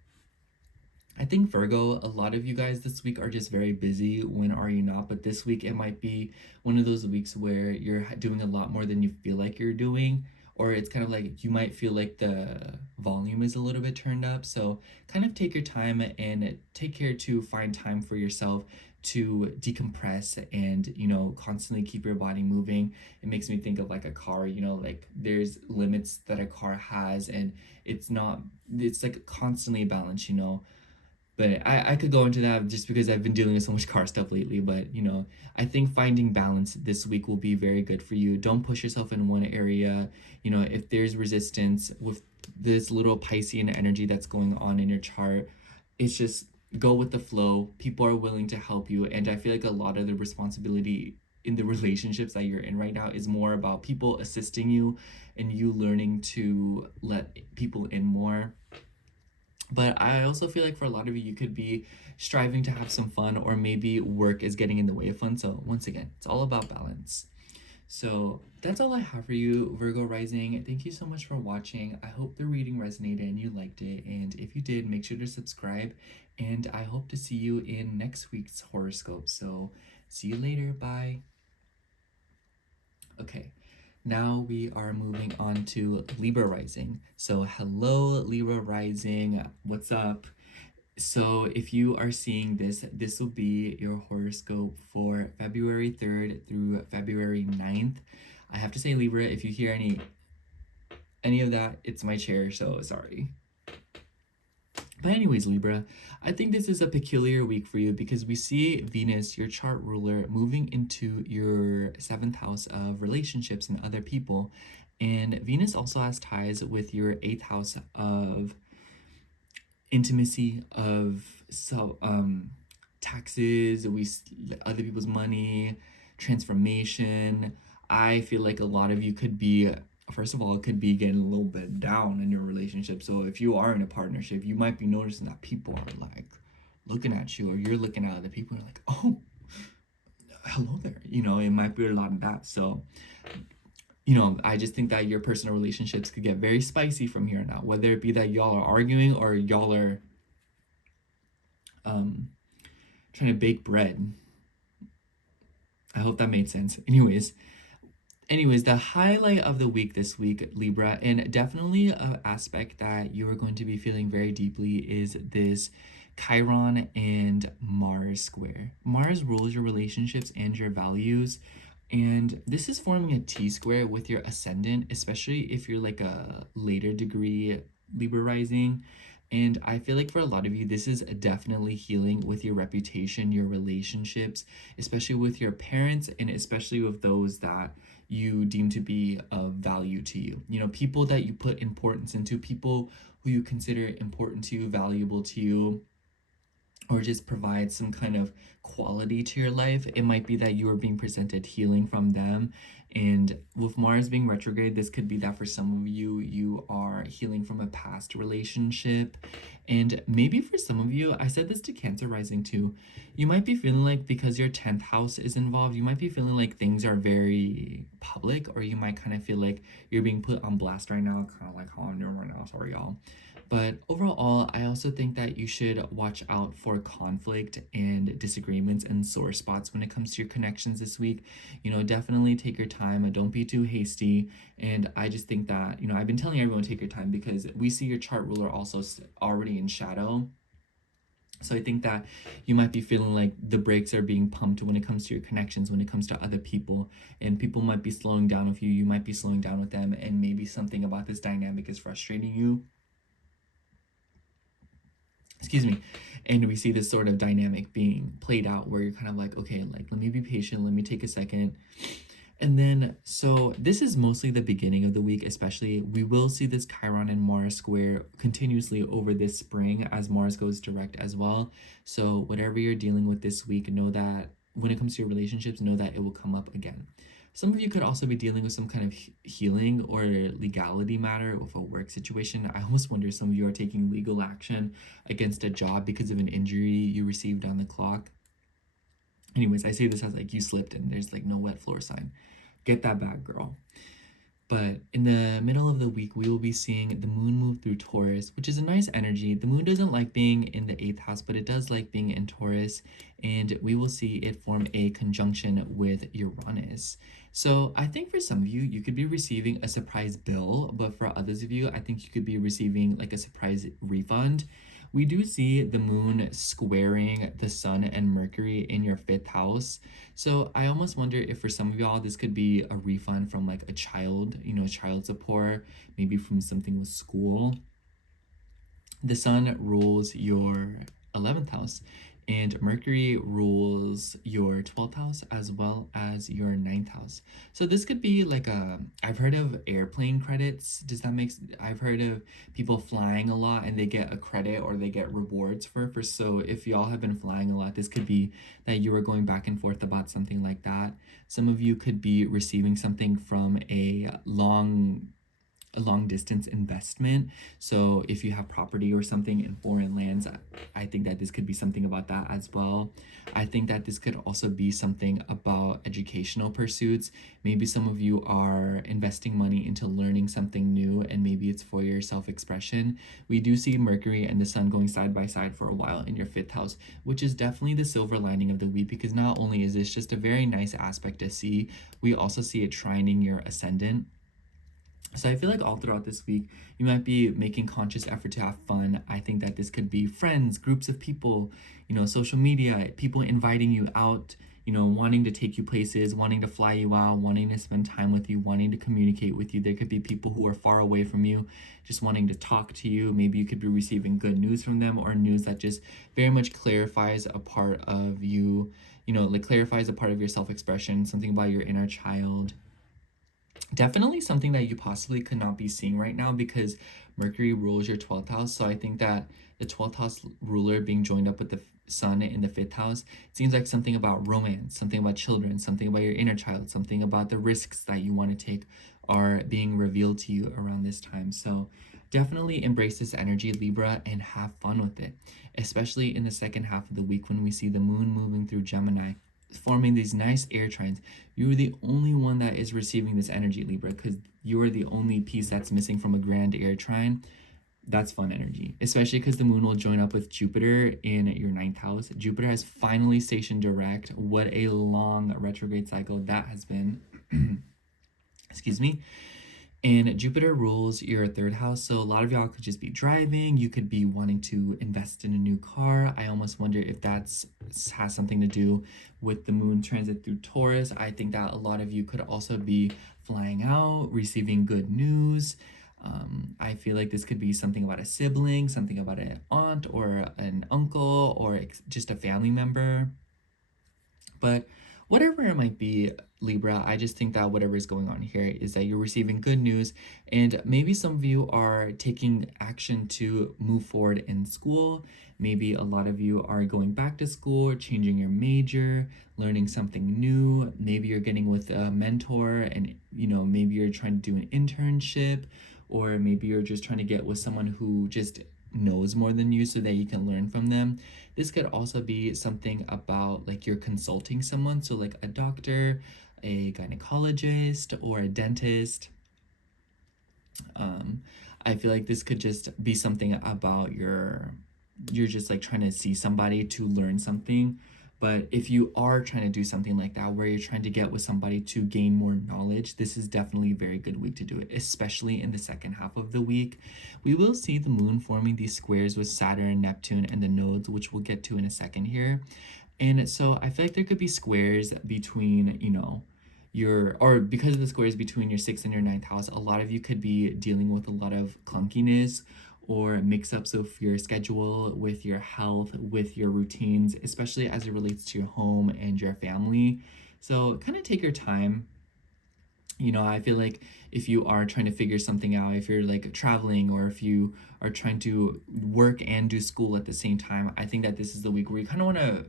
I think Virgo, a lot of you guys this week are just very busy. When are you not? But this week it might be one of those weeks where you're doing a lot more than you feel like you're doing, or it's kind of like you might feel like the volume is a little bit turned up. So kind of take your time and take care to find time for yourself to decompress and, you know, constantly keep your body moving. It makes me think of like a car, you know, like there's limits that a car has, and it's not, it's like constantly balanced, you know. But I could go into that just because I've been dealing with so much car stuff lately. But, you know, I think finding balance this week will be very good for you. Don't push yourself in one area. You know, if there's resistance with this little Piscean energy that's going on in your chart, it's just go with the flow. People are willing to help you. And I feel like a lot of the responsibility in the relationships that you're in right now is more about people assisting you and you learning to let people in more. But I also feel like for a lot of you, you could be striving to have some fun, or maybe work is getting in the way of fun. So once again, it's all about balance. So that's all I have for you, Virgo rising. Thank you so much for watching. I hope the reading resonated and you liked it. And if you did, make sure to subscribe. And I hope to see you in next week's horoscope. So see you later. Bye. Okay. Now we are moving on to Libra rising. So hello, Libra rising. What's up? So if you are seeing this, this will be your horoscope for February 3rd through February 9th. I have to say, Libra, if you hear any of that, it's my chair, so sorry. But anyways, Libra, I think this is a peculiar week for you because we see Venus, your chart ruler, moving into your 7th house of relationships and other people. And Venus also has ties with your 8th house of intimacy, of taxes, other people's money, transformation. I feel like a lot of you could be, first of all, it could be getting a little bit down in your relationship. So if you are in a partnership, you might be noticing that people are like looking at you, or you're looking at other people and like, oh, hello there. You know, it might be a lot of that. So, you know, I just think that your personal relationships could get very spicy from here on out, whether it be that y'all are arguing or y'all are trying to bake bread. I hope that made sense. Anyways, the highlight of the week this week, Libra, and definitely an aspect that you are going to be feeling very deeply, is this Chiron and Mars square. Mars rules your relationships and your values, and this is forming a T-square with your ascendant, especially if you're like a later degree Libra rising. And I feel like for a lot of you, this is definitely healing with your reputation, your relationships, especially with your parents, and especially with those that you deem to be of value to you. You know, people that you put importance into, people who you consider important to you, valuable to you, or just provide some kind of quality to your life. It might be that you are being presented healing from them. And with Mars being retrograde, this could be that for some of you, you are healing from a past relationship. And maybe for some of you, I said this to Cancer rising too, you might be feeling like because your 10th house is involved, you might be feeling like things are very public, or you might kind of feel like you're being put on blast right now, kind of like how I'm doing right now, sorry y'all. But overall, I also think that you should watch out for conflict and disagreements and sore spots when it comes to your connections this week. You know, definitely take your time. Don't be too hasty. And I just think that, you know, I've been telling everyone to take your time because we see your chart ruler also already in shadow. So I think that you might be feeling like the brakes are being pumped when it comes to your connections, when it comes to other people, and people might be slowing down with you. You might be slowing down with them, and maybe something about this dynamic is frustrating you. Excuse me. And we see this sort of dynamic being played out where you're kind of like, okay, like, let me be patient, let me take a second. And then, so this is mostly the beginning of the week, especially. We will see this Chiron and Mars square continuously over this spring as Mars goes direct as well. So whatever you're dealing with this week, know that when it comes to your relationships, know that it will come up again. Some of you could also be dealing with some kind of healing or legality matter with a work situation. I almost wonder some of you are taking legal action against a job because of an injury you received on the clock. Anyways, I say this as like you slipped and there's like no wet floor sign. Get that back, girl. But in the middle of the week, we will be seeing the moon move through Taurus, which is a nice energy. The moon doesn't like being in the 8th house, but it does like being in Taurus. And we will see it form a conjunction with Uranus. So I think for some of you, you could be receiving a surprise bill. But for others of you, I think you could be receiving like a surprise refund. We do see the moon squaring the sun and Mercury in your 5th house. So I almost wonder if for some of y'all, this could be a refund from like a child, child support, maybe from something with school. The sun rules your 11th house, and Mercury rules your 12th house as well as your 9th house. So this could be like I've heard of airplane credits. I've heard of people flying a lot and they get a credit or they get rewards for. So if y'all have been flying a lot, this could be that you are going back and forth about something like that. Some of you could be receiving something from a long distance investment. So if you have property or something in foreign lands, I think that this could be something about that as well. I think that this could also be something about educational pursuits. Maybe some of you are investing money into learning something new, and maybe it's for your self-expression. We do see Mercury and the sun going side by side for a while in your 5th house, which is definitely the silver lining of the week, because not only is this just a very nice aspect to see, we also see it trining your ascendant. So I feel like all throughout this week, you might be making conscious effort to have fun. I think that this could be friends, groups of people, social media, people inviting you out, wanting to take you places, wanting to fly you out, wanting to spend time with you, wanting to communicate with you. There could be people who are far away from you, just wanting to talk to you. Maybe you could be receiving good news from them, or news that just very much clarifies a part of you, clarifies a part of your self-expression, something about your inner child. Definitely something that you possibly could not be seeing right now, because Mercury rules your 12th house. So I think that the 12th house ruler being joined up with the sun in the 5th house seems like something about romance, something about children, something about your inner child, something about the risks that you want to take are being revealed to you around this time. So definitely embrace this energy, Libra, and have fun with it, especially in the second half of the week when we see the moon moving through Gemini, forming these nice air trines. You're the only one that is receiving this energy, Libra, because you're the only piece that's missing from a grand air trine. That's fun energy, especially because the moon will join up with Jupiter in your 9th house. Jupiter has finally stationed direct. What a long retrograde cycle that has been. Excuse me. And Jupiter rules your 3rd house. So a lot of y'all could just be driving. You could be wanting to invest in a new car. I almost wonder if that's has something to do with the moon transit through Taurus. I think that a lot of you could also be flying out, receiving good news. I feel like this could be something about a sibling, something about an aunt or an uncle, or just a family member. But whatever it might be, Libra, I just think that whatever is going on here is that you're receiving good news, and maybe some of you are taking action to move forward in school. Maybe a lot of you are going back to school, changing your major, learning something new. Maybe you're getting with a mentor, and maybe you're trying to do an internship, or maybe you're just trying to get with someone who just knows more than you so that you can learn from them. This could also be something about like you're consulting someone, so like a doctor, a gynecologist, or a dentist. I feel like this could just be something about you're just like trying to see somebody to learn something. But if you are trying to do something like that, where you're trying to get with somebody to gain more knowledge, this is definitely a very good week to do it, especially in the second half of the week. We will see the moon forming these squares with Saturn, Neptune, and the nodes, which we'll get to in a second here. And so I feel like there could be squares between, or because of the squares between your 6th and your 9th house, a lot of you could be dealing with a lot of clunkiness or mix-ups of your schedule with your health, with your routines, especially as it relates to your home and your family. So kind of take your time. I feel like if you are trying to figure something out, if you're like traveling, or if you are trying to work and do school at the same time, I think that this is the week where you kind of want to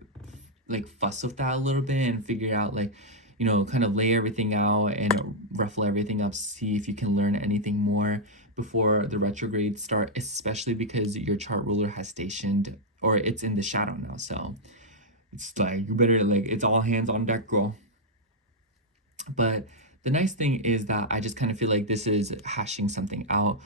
like fuss with that a little bit and figure out like, kind of lay everything out and ruffle everything up, see if you can learn anything more before the retrograde start, especially because your chart ruler has stationed, or it's in the shadow now. So it's like, you better, like, it's all hands on deck, girl. But the nice thing is that I just kind of feel like this is hashing something out.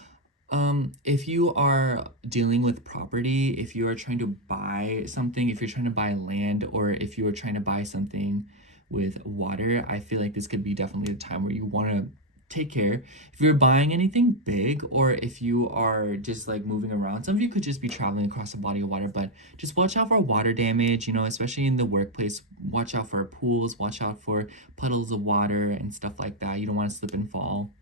If you are dealing with property, if you are trying to buy something, if you're trying to buy land, or if you are trying to buy something with water, I feel like this could be definitely a time where you want to take care. If you're buying anything big, or if you are just like moving around, some of you could just be traveling across a body of water, but just watch out for water damage, you know, especially in the workplace. Watch out for pools, watch out for puddles of water and stuff like that. You don't want to slip and fall.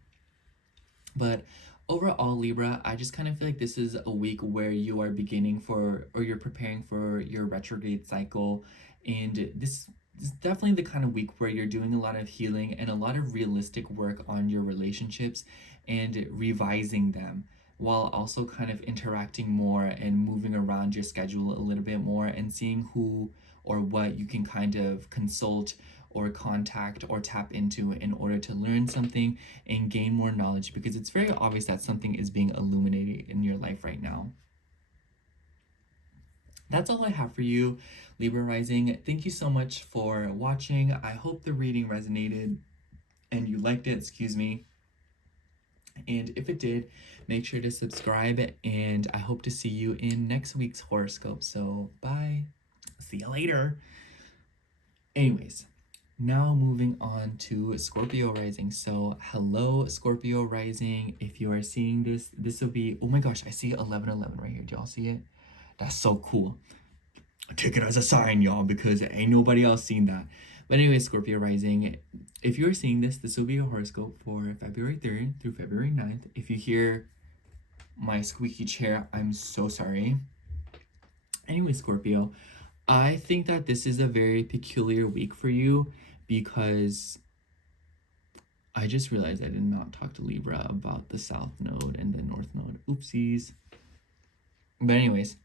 But overall, Libra, I just kind of feel like this is a week where you are beginning for, or you're preparing for your retrograde cycle. And this is definitely the kind of week where you're doing a lot of healing and a lot of realistic work on your relationships and revising them, while also kind of interacting more and moving around your schedule a little bit more and seeing who or what you can kind of consult or contact or tap into in order to learn something and gain more knowledge, because it's very obvious that something is being illuminated in your life right now. That's all I have for you, Libra rising. Thank you so much for watching. I hope the reading resonated and you liked it, excuse me. And if it did, make sure to subscribe, and I hope to see you in next week's horoscope. So bye. See you later. Anyways, now moving on to Scorpio rising. So hello, Scorpio rising. If you are seeing this, this will be, oh my gosh, I see 1111 right here. Do y'all see it? That's so cool. Take it as a sign, y'all, because ain't nobody else seen that. But anyway, Scorpio rising, if you're seeing this, this will be a horoscope for February 3rd through February 9th. If you hear my squeaky chair, I'm so sorry. Anyway, Scorpio, I think that this is a very peculiar week for you, because I just realized I did not talk to Libra about the South Node and the North Node. Oopsies. But anyways,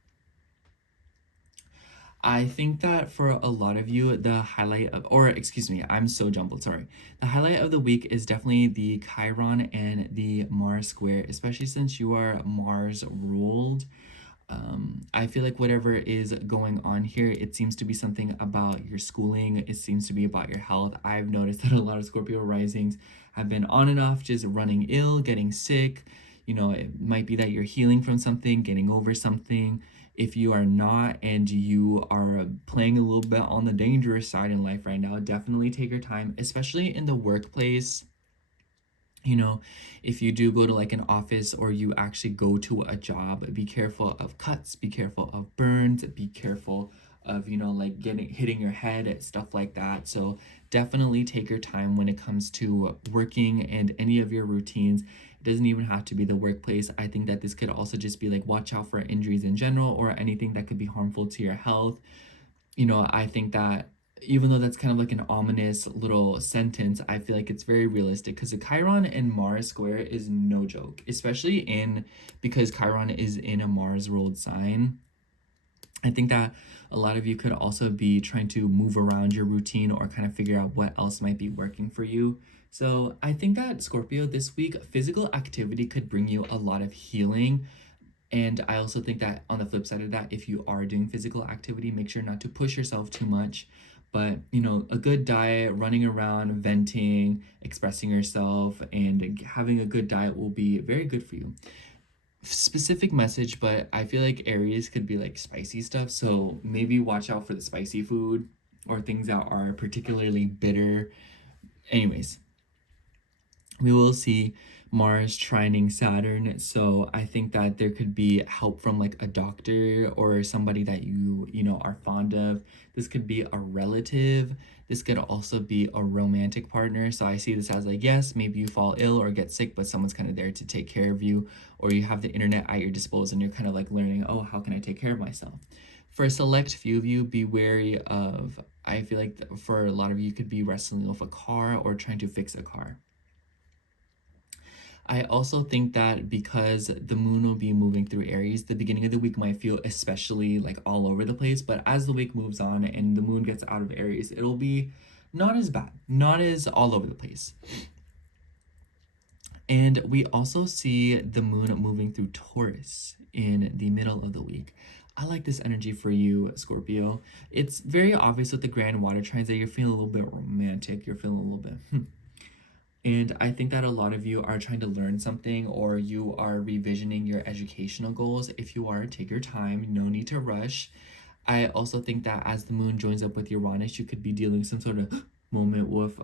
I think that for a lot of you, the highlight of, or excuse me, I'm so jumbled, sorry. The highlight of the week is definitely the Chiron and the Mars square, especially since you are Mars ruled. I feel like whatever is going on here, it seems to be something about your schooling. It seems to be about your health. I've noticed that a lot of Scorpio risings have been on and off, just running ill, getting sick. You know, it might be that you're healing from something, getting over something. If you are not, and you are playing a little bit on the dangerous side in life right now, definitely take your time, especially in the workplace. You know, if you do go to like an office, or you actually go to a job, be careful of cuts, be careful of burns, be careful of, you know, like hitting your head, stuff like that. So definitely take your time when it comes to working and any of your routines. It doesn't even have to be the workplace. I think that this could also just be like, watch out for injuries in general, or anything that could be harmful to your health. You know, I think that even though that's kind of like an ominous little sentence, I feel like it's very realistic, because the Chiron and Mars square is no joke, especially because Chiron is in a Mars ruled sign. I think that a lot of you could also be trying to move around your routine, or kind of figure out what else might be working for you. So I think that Scorpio, this week, physical activity could bring you a lot of healing. And I also think that on the flip side of that, if you are doing physical activity, make sure not to push yourself too much. But, you know, a good diet, running around, venting, expressing yourself, and having a good diet will be very good for you. Specific message, but I feel like Aries could be like spicy stuff. So maybe watch out for the spicy food, or things that are particularly bitter. Anyways, we will see Mars trining Saturn, so I think that there could be help from like a doctor, or somebody that you know are fond of. This could be a relative. This could also be a romantic partner. So I see this as like, yes, maybe you fall ill or get sick, but someone's kind of there to take care of you, or you have the internet at your disposal and you're kind of like learning, oh, how can I take care of myself? For a select few of you, be wary of, I feel like for a lot of you could be wrestling with a car or trying to fix a car. I also think that because the moon will be moving through Aries, the beginning of the week might feel especially like all over the place, but as the week moves on and the moon gets out of Aries, it'll be not as bad, not as all over the place. And we also see the moon moving through Taurus in the middle of the week. I like this energy for you, Scorpio. It's very obvious with the grand water trines that you're feeling a little bit romantic. You're feeling a little bit, And I think that a lot of you are trying to learn something, or you are revisioning your educational goals. If you are, take your time, no need to rush. I also think that as the moon joins up with Uranus, you could be dealing some sort of moment with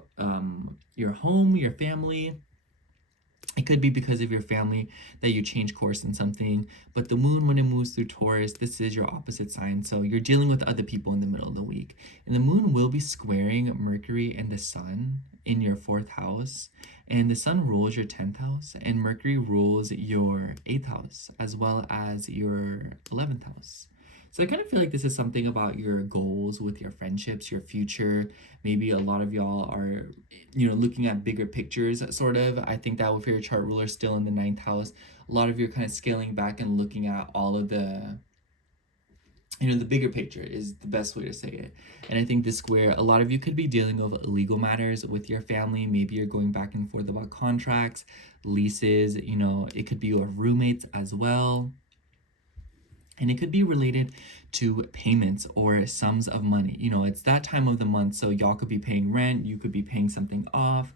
your home, your family. It could be because of your family that you change course in something. But the moon, when it moves through Taurus, this is your opposite sign. So you're dealing with other people in the middle of the week. And the moon will be squaring Mercury and the sun in your 4th house. And the sun rules your 10th house. And Mercury rules your 8th house, as well as your 11th house. So I kind of feel like this is something about your goals with your friendships, your future. Maybe a lot of y'all are, looking at bigger pictures, sort of. I think that with your chart ruler still in the 9th house, a lot of you are kind of scaling back and looking at all of the, the bigger picture is the best way to say it. And I think this square, a lot of you could be dealing with legal matters with your family. Maybe you're going back and forth about contracts, leases, it could be your roommates as well. And it could be related to payments or sums of money. It's that time of the month, so y'all could be paying rent, you could be paying something off,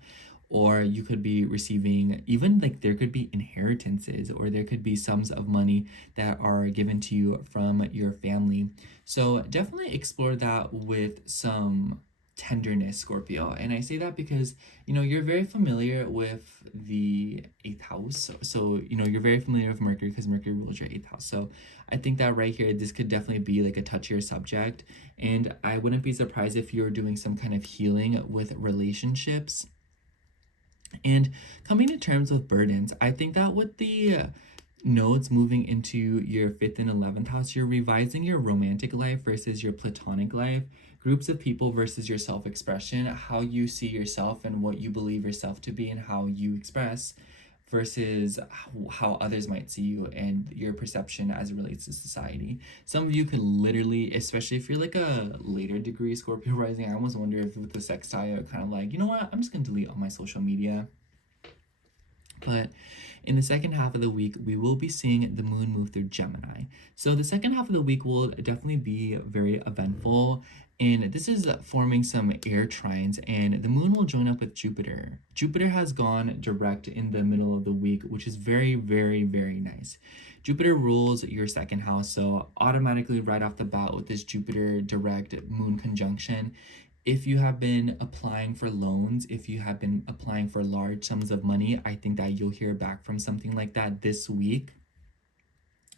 or you could be receiving, even like there could be inheritances, or there could be sums of money that are given to you from your family. So definitely explore that with some tenderness, Scorpio. And I say that because you're very familiar with the 8th house, so you're very familiar with Mercury because Mercury rules your 8th house. So I think that right here, this could definitely be like a touchier subject, and I wouldn't be surprised if you're doing some kind of healing with relationships and coming to terms with burdens. I think that with the nodes moving into your 5th and 11th house, you're revising your romantic life versus your platonic life, groups of people versus your self-expression, how you see yourself and what you believe yourself to be and how you express versus how others might see you and your perception as it relates to society. Some of you could literally, especially if you're like a later degree Scorpio rising, I almost wonder if with the sextile, you're kind of like, you know what, I'm just gonna delete all my social media. But in the second half of the week, we will be seeing the moon move through Gemini. So the second half of the week will definitely be very eventful. And this is forming some air trines, and the moon will join up with Jupiter. Jupiter has gone direct in the middle of the week, which is very, very, very nice. Jupiter rules your 2nd house, so automatically right off the bat with this Jupiter direct moon conjunction, if you have been applying for loans, if you have been applying for large sums of money, I think that you'll hear back from something like that this week,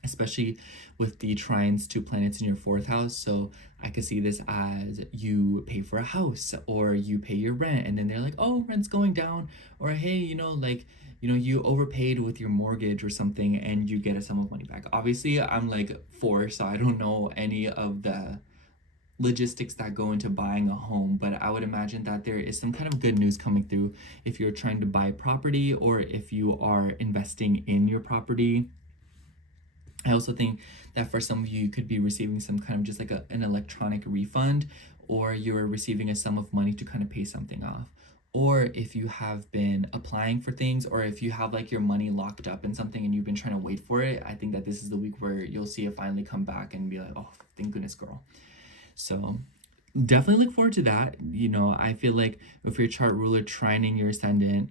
especially with the trines to planets in your 4th house. So I could see this as you pay for a house or you pay your rent, and then they're like, oh, rent's going down, or hey, you overpaid with your mortgage or something and you get a sum of money back. Obviously, I'm like 4, so I don't know any of the logistics that go into buying a home, but I would imagine that there is some kind of good news coming through if you're trying to buy property or if you are investing in your property. I also think that for some of you, you could be receiving some kind of just like an electronic refund, or you're receiving a sum of money to kind of pay something off. Or if you have been applying for things, or if you have like your money locked up in something and you've been trying to wait for it, I think that this is the week where you'll see it finally come back and be like, oh, thank goodness, girl. So definitely look forward to that. I feel like if your chart ruler trining your ascendant,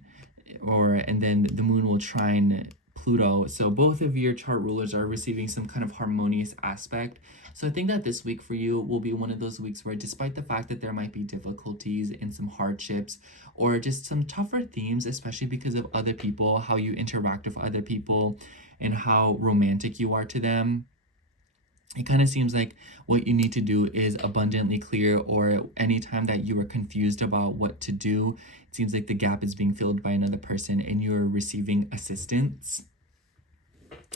and then the moon will trine Pluto, so both of your chart rulers are receiving some kind of harmonious aspect. So I think that this week for you will be one of those weeks where, despite the fact that there might be difficulties and some hardships or just some tougher themes, especially because of other people, how you interact with other people and how romantic you are to them, it kind of seems like what you need to do is abundantly clear, or anytime that you are confused about what to do, it seems like the gap is being filled by another person and you're receiving assistance.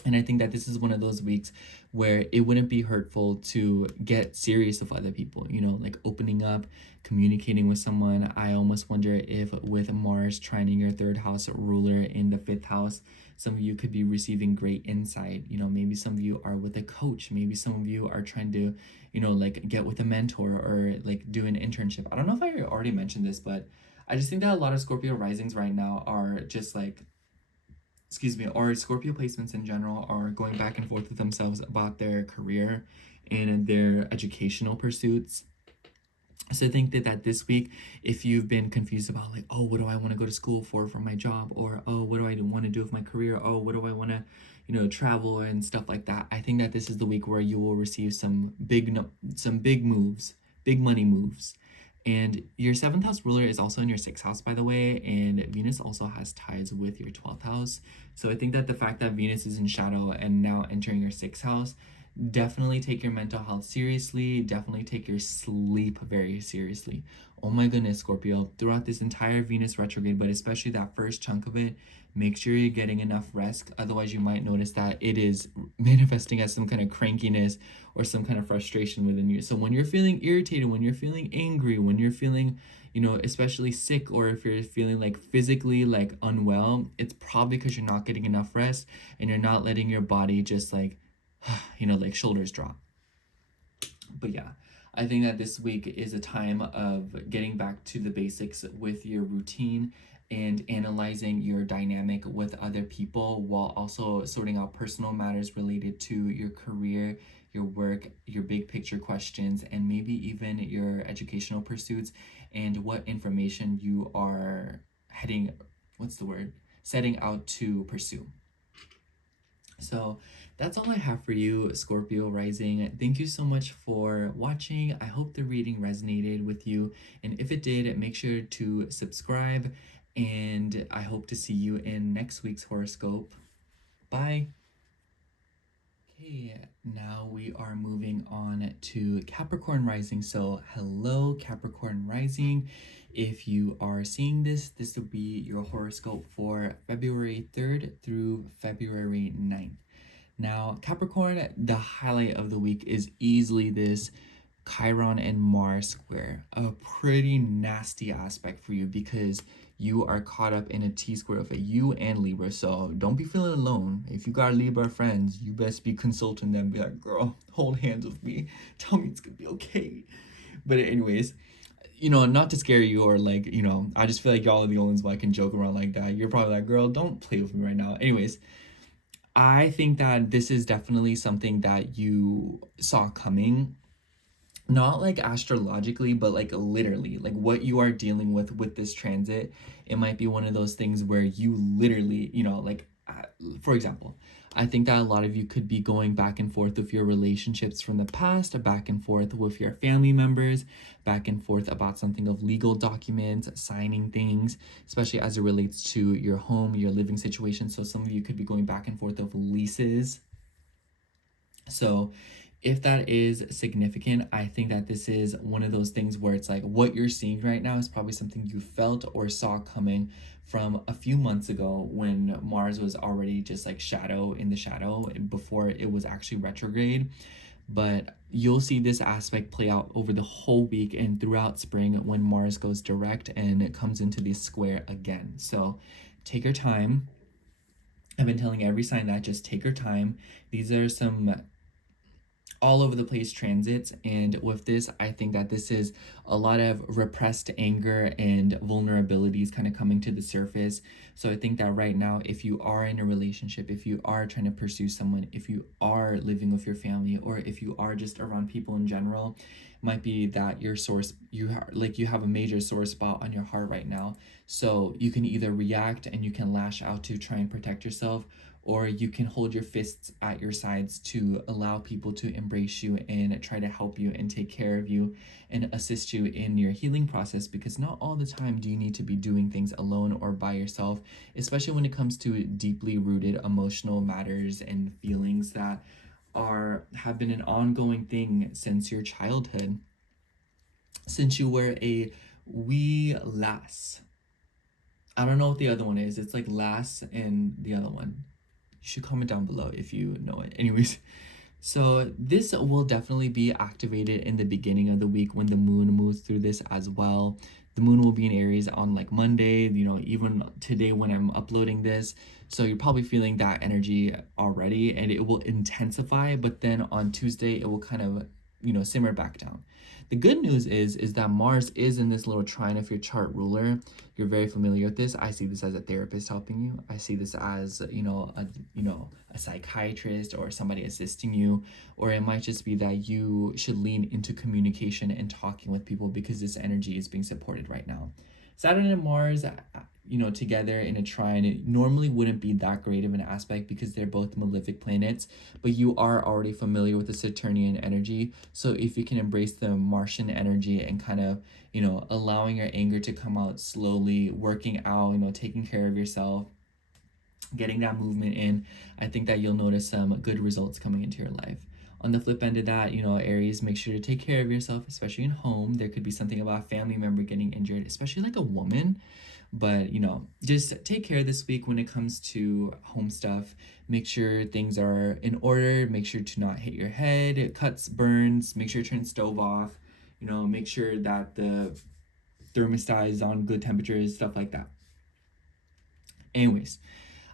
And I think that this is one of those weeks where it wouldn't be hurtful to get serious with other people, like opening up, communicating with someone. I almost wonder if with Mars trining your 3rd house ruler in the 5th house, some of you could be receiving great insight. Maybe some of you are with a coach. Maybe some of you are trying to, like get with a mentor or like do an internship. I don't know if I already mentioned this, but I just think that a lot of Scorpio risings right now are just like, or Scorpio placements in general are going back and forth with themselves about their career and their educational pursuits. So I think that this week, if you've been confused about like, oh, what do I want to go to school for my job, or oh, what do I want to do with my career, oh, what do I want to, travel and stuff like that, I think that this is the week where you will receive some big some big moves, big money moves. And your seventh house ruler is also in your sixth house, by the way, and Venus also has ties with your 12th house. So I think that the fact that Venus is in shadow and now entering your sixth house, definitely take your mental health seriously. Definitely take your sleep very seriously. Oh my goodness, Scorpio, throughout this entire Venus retrograde, but especially that first chunk of it, make sure you're getting enough rest. Otherwise, you might notice that it is manifesting as some kind of crankiness or some kind of frustration within you. So when you're feeling irritated, when you're feeling angry, when you're feeling, especially sick, or if you're feeling like physically like unwell, it's probably because you're not getting enough rest and you're not letting your body just like like shoulders drop. But yeah, I think that this week is a time of getting back to the basics with your routine and analyzing your dynamic with other people, while also sorting out personal matters related to your career, your work, your big picture questions, and maybe even your educational pursuits, and what information you are setting out to pursue. So that's all I have for you, Scorpio rising. Thank you so much for watching. I hope the reading resonated with you. And if it did, make sure to subscribe. And I hope to see you in next week's horoscope. Bye. Okay, now we are moving on to Capricorn rising. So hello, Capricorn rising. If you are seeing this, this will be your horoscope for February 3rd through February 9th. Now, Capricorn, the highlight of the week is easily this Chiron and Mars square, a pretty nasty aspect for you because you are caught up in a T-square of you and Libra. So don't be feeling alone. If you got Libra friends, you best be consulting them. Be like, girl, hold hands with me. Tell me it's gonna be okay. But anyways, not to scare you or like, I just feel like y'all are the only ones who I can joke around like that. You're probably like, girl, don't play with me right now. Anyways, I think that this is definitely something that you saw coming, not like astrologically, but like literally, like what you are dealing with this transit. It might be one of those things where you literally, for example, I think that a lot of you could be going back and forth with your relationships from the past, back and forth with your family members, back and forth about something of legal documents, signing things, especially as it relates to your home, your living situation. So some of you could be going back and forth of leases. So if that is significant, I think that this is one of those things where it's like what you're seeing right now is probably something you felt or saw coming from a few months ago when Mars was already just like in the shadow before it was actually retrograde. But you'll see this aspect play out over the whole week and throughout spring when Mars goes direct and it comes into the square again. So take your time. I've been telling every sign that just take your time. These are some all over the place transits, and with this I think that this is a lot of repressed anger and vulnerabilities kind of coming to the surface. So I think that right now, if you are in a relationship, if you are trying to pursue someone, if you are living with your family, or if you are just around people in general, might be that you have a major sore spot on your heart right now. So you can either react and you can lash out to try and protect yourself, or you can hold your fists at your sides to allow people to embrace you and try to help you and take care of you and assist you in your healing process, because not all the time do you need to be doing things alone or by yourself, especially when it comes to deeply rooted emotional matters and feelings that have been an ongoing thing since your childhood, since you were a wee lass. I don't know what the other one is. It's like lass and the other one. You should comment down below if you know it. Anyways, so this will definitely be activated in the beginning of the week when the moon moves through this as well. The moon will be in Aries on like Monday, even today when I'm uploading this. So you're probably feeling that energy already and it will intensify, but then on Tuesday it will kind of simmer back down. The good news is that Mars is in this little trine of your chart ruler. You're very familiar with this. I see this as a therapist helping you. I see this as, a psychiatrist or somebody assisting you, or it might just be that you should lean into communication and talking with people because this energy is being supported right now. Saturn and Mars, together in a trine, it normally wouldn't be that great of an aspect because they're both malefic planets, but you are already familiar with the Saturnian energy. So if you can embrace the Martian energy and kind of, allowing your anger to come out slowly, working out, taking care of yourself, getting that movement in, I think that you'll notice some good results coming into your life. On the flip end of that, Aries, make sure to take care of yourself, especially in home. There could be something about a family member getting injured, especially like a woman. But, just take care this week when it comes to home stuff. Make sure things are in order. Make sure to not hit your head, cuts, burns. Make sure to turn the stove off. Make sure that the thermostat is on good temperatures, stuff like that. Anyways,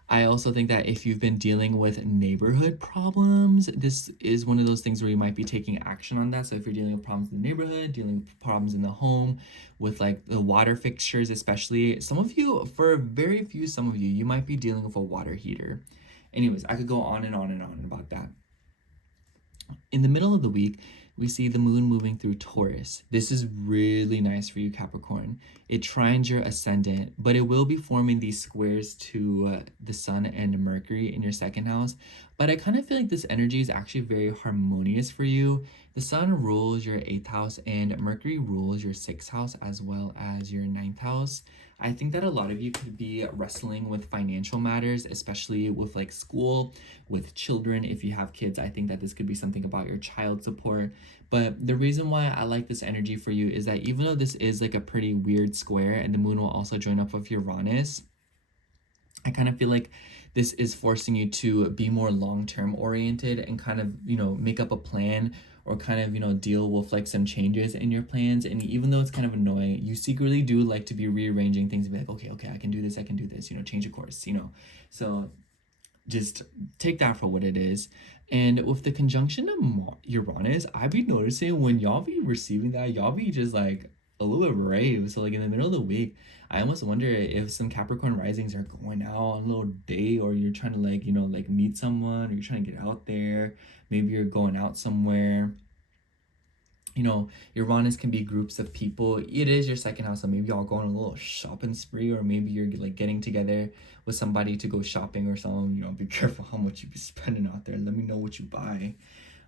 I also think that if you've been dealing with neighborhood problems, this is one of those things where you might be taking action on that. So if you're dealing with problems in the neighborhood, dealing with problems in the home, with like the water fixtures, especially, some of you, you might be dealing with a water heater. Anyways, I could go on and on and on about that. In the middle of the week, we see the moon moving through Taurus. This is really nice for you, Capricorn. It trines your ascendant, but it will be forming these squares to the sun and Mercury in your second house. But I kind of feel like this energy is actually very harmonious for you. The sun rules your 8th house and Mercury rules your 6th house as well as your 9th house. I think that a lot of you could be wrestling with financial matters, especially with like school, with children. If you have kids, I think that this could be something about your child support. But the reason why I like this energy for you is that even though this is like a pretty weird square and the moon will also join up with Uranus, I kind of feel like this is forcing you to be more long-term oriented and kind of, make up a plan or kind of, deal with like some changes in your plans. And even though it's kind of annoying, you secretly do like to be rearranging things and be like, okay, I can do this, change a course, So just take that for what it is. And with the conjunction of Uranus, I've been noticing when y'all be receiving that, y'all be just like a little bit brave. So like in the middle of the week, I almost wonder if some Capricorn risings are going out on a little date, or you're trying to like meet someone, or you're trying to get out there. Maybe you're going out somewhere. Uranus can be groups of people. It is your second house, so maybe y'all go on a little shopping spree, or maybe you're like getting together with somebody to go shopping or something. Be careful how much you be spending out there. Let me know what you buy.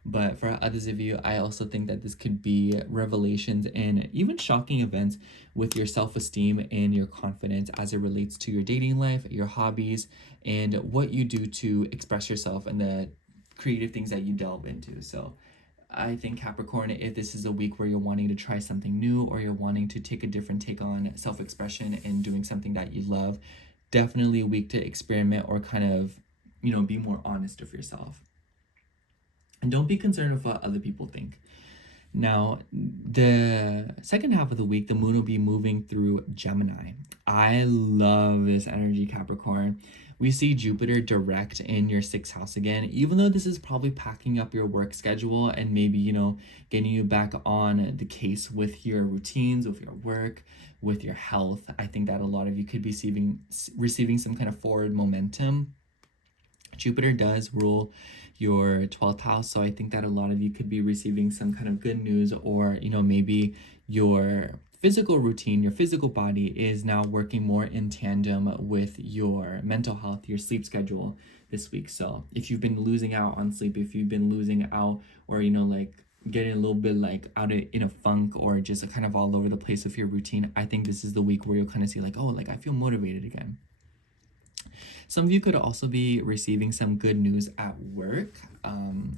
But for others of you, I also think that this could be revelations and even shocking events with your self-esteem and your confidence as it relates to your dating life, your hobbies, and what you do to express yourself and the creative things that you delve into. So I think Capricorn, if this is a week where you're wanting to try something new or you're wanting to take a different take on self-expression and doing something that you love, definitely a week to experiment or kind of, be more honest with yourself. And don't be concerned with what other people think. Now, the second half of the week, the moon will be moving through Gemini. I love this energy, Capricorn. We see Jupiter direct in your 6th house again, even though this is probably packing up your work schedule and maybe, getting you back on the case with your routines, with your work, with your health. I think that a lot of you could be receiving some kind of forward momentum. Jupiter does rule your 12th house, so I think that a lot of you could be receiving some kind of good news, or maybe your physical routine, your physical body is now working more in tandem with your mental health, your sleep schedule this week. So if you've been losing out on sleep, if you've been losing out, or like getting a little bit like in a funk, or just kind of all over the place with your routine, I think this is the week where you'll kind of see like, oh, like I feel motivated again. Some of you could also be receiving some good news at work.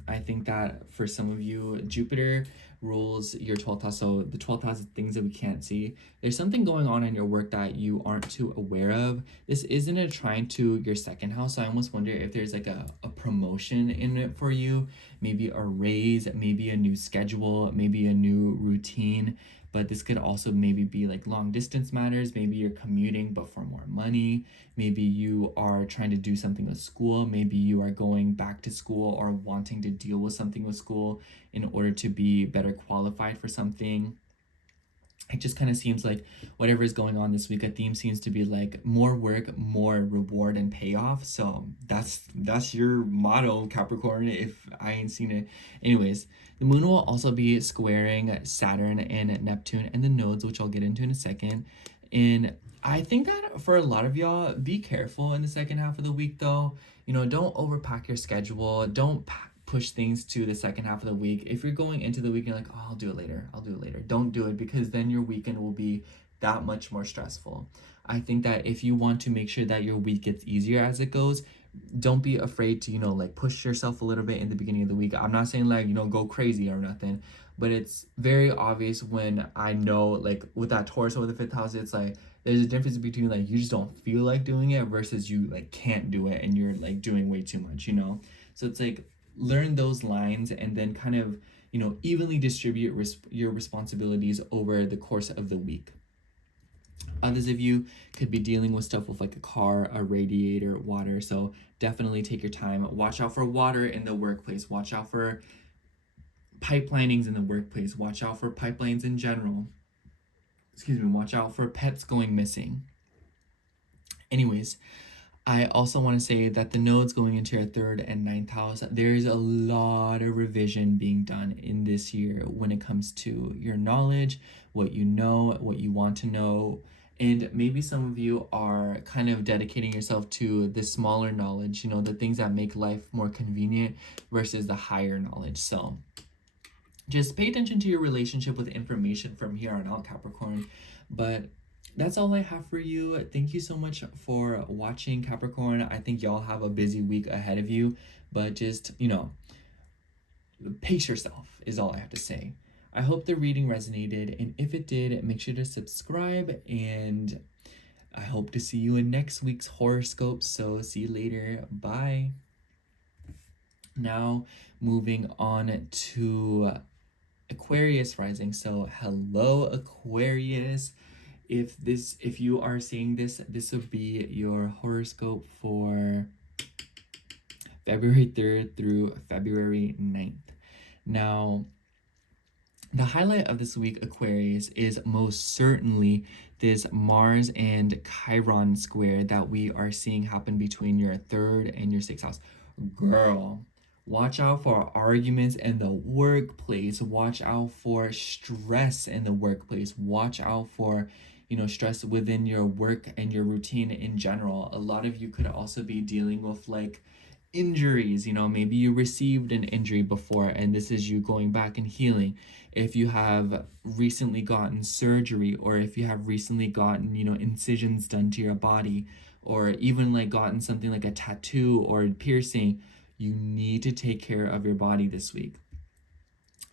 I think that for some of you, Jupiter rules your 12th house. So the 12th house is things that we can't see. There's something going on in your work that you aren't too aware of. This isn't a trine to your second house. So I almost wonder if there's like a promotion in it for you, maybe a raise, maybe a new schedule, maybe a new routine. But this could also maybe be like long distance matters. Maybe you're commuting but for more money. Maybe you are trying to do something with school. Maybe you are going back to school or wanting to deal with something with school in order to be better qualified for something. It just kind of seems like whatever is going on this week, a theme seems to be like more work, more reward and payoff. So that's your motto, Capricorn, if I ain't seen it. Anyways, the moon will also be squaring Saturn and Neptune and the nodes, which I'll get into in a second. And I think that for a lot of y'all, be careful in the second half of the week though. You know, don't overpack your schedule. Don't push things to the second half of the week. If you're going into the week and you're like, oh, I'll do it later, don't do it, because then your weekend will be that much more stressful. I think that if you want to make sure that your week gets easier as it goes, don't be afraid to, like push yourself a little bit in the beginning of the week. I'm not saying like, go crazy or nothing, but it's very obvious when I know, like with that Taurus over the 5th house, it's like there's a difference between like you just don't feel like doing it versus you like can't do it and you're like doing way too much, So it's like learn those lines and then kind of, evenly distribute your responsibilities over the course of the week. Others of you could be dealing with stuff with like a car, a radiator, water. So definitely take your time. Watch out for water in the workplace. Watch out for pipelinings in the workplace. Watch out for pipelines in general. Watch out for pets going missing. Anyways, I also want to say that the nodes going into your 3rd and 9th house, there's a lot of revision being done in this year when it comes to your knowledge, what you know, what you want to know. And maybe some of you are kind of dedicating yourself to the smaller knowledge, the things that make life more convenient versus the higher knowledge. So just pay attention to your relationship with information from here on out, Capricorn. But that's all I have for you. Thank you so much for watching, Capricorn. I think y'all have a busy week ahead of you, but just, pace yourself is all I have to say. I hope the reading resonated, and if it did, make sure to subscribe, and I hope to see you in next week's horoscope. So see you later. Bye. Now, moving on to Aquarius rising. So hello, Aquarius. If you are seeing this will be your horoscope for February 3rd through February 9th. Now, the highlight of this week, Aquarius, is most certainly this Mars and Chiron square that we are seeing happen between your 3rd and your 6th house. Girl, watch out for arguments in the workplace. Watch out for stress in the workplace. Watch out for stress within your work and your routine in general. A lot of you could also be dealing with like injuries. Maybe you received an injury before and this is you going back and healing. If you have recently gotten surgery, or if you have recently gotten incisions done to your body, or even like gotten something like a tattoo or a piercing, you need to take care of your body this week.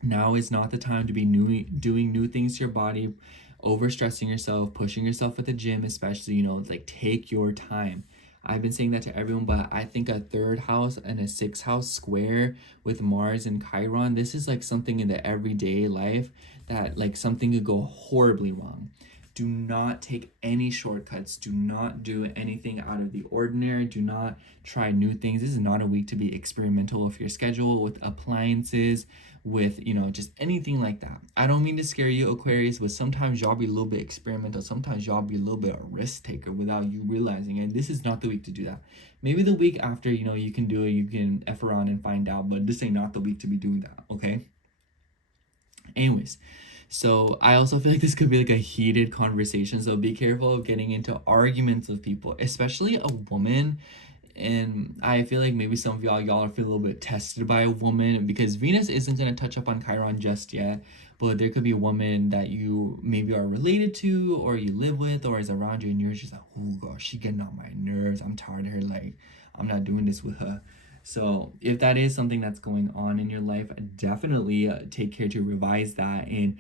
Now is not the time to be doing new things to your body, overstressing yourself, pushing yourself at the gym, especially, like take your time. I've been saying that to everyone, but I think a 3rd house and a 6th house square with Mars and Chiron, this is like something in the everyday life that like something could go horribly wrong. Do not take any shortcuts. Do not do anything out of the ordinary. Do not try new things. This is not a week to be experimental with your schedule, with appliances, with, just anything like that. I don't mean to scare you, Aquarius, but sometimes y'all be a little bit experimental. Sometimes y'all be a little bit a risk taker without you realizing it. This is not the week to do that. Maybe the week after, you can do it, you can F around and find out, but this ain't not the week to be doing that, okay? Anyways, so I also feel like this could be like a heated conversation. So be careful of getting into arguments with people, especially a woman. And I feel like maybe some of y'all are feeling a little bit tested by a woman, because Venus isn't going to touch up on Chiron just yet. But there could be a woman that you maybe are related to, or you live with, or is around you, and you're just like, oh gosh, she getting on my nerves. I'm tired of her. Like, I'm not doing this with her. So if that is something that's going on in your life, definitely take care to revise that, and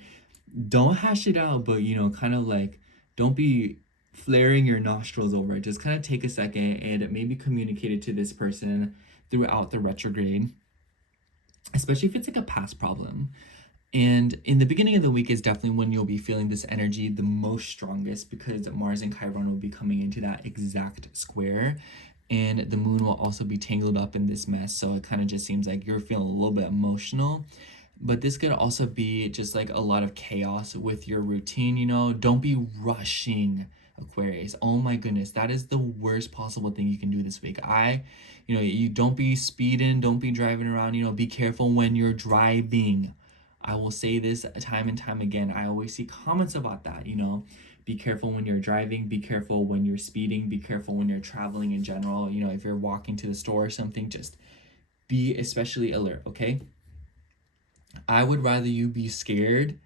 don't hash it out, but kind of like, don't be flaring your nostrils over it. Just kind of take a second and maybe communicate it to this person throughout the retrograde, especially if it's like a past problem. And in the beginning of the week is definitely when you'll be feeling this energy the most strongest, because Mars and Chiron will be coming into that exact square, and the moon will also be tangled up in this mess. So it kind of just seems like you're feeling a little bit emotional. But this could also be just like a lot of chaos with your routine, Don't be rushing, Aquarius. Oh my goodness, that is the worst possible thing you can do this week. You don't be speeding, don't be driving around, be careful when you're driving. I will say this time and time again. I always see comments about that, Be careful when you're driving, be careful when you're speeding, be careful when you're traveling in general. If you're walking to the store or something, just be especially alert, okay? I would rather you be scared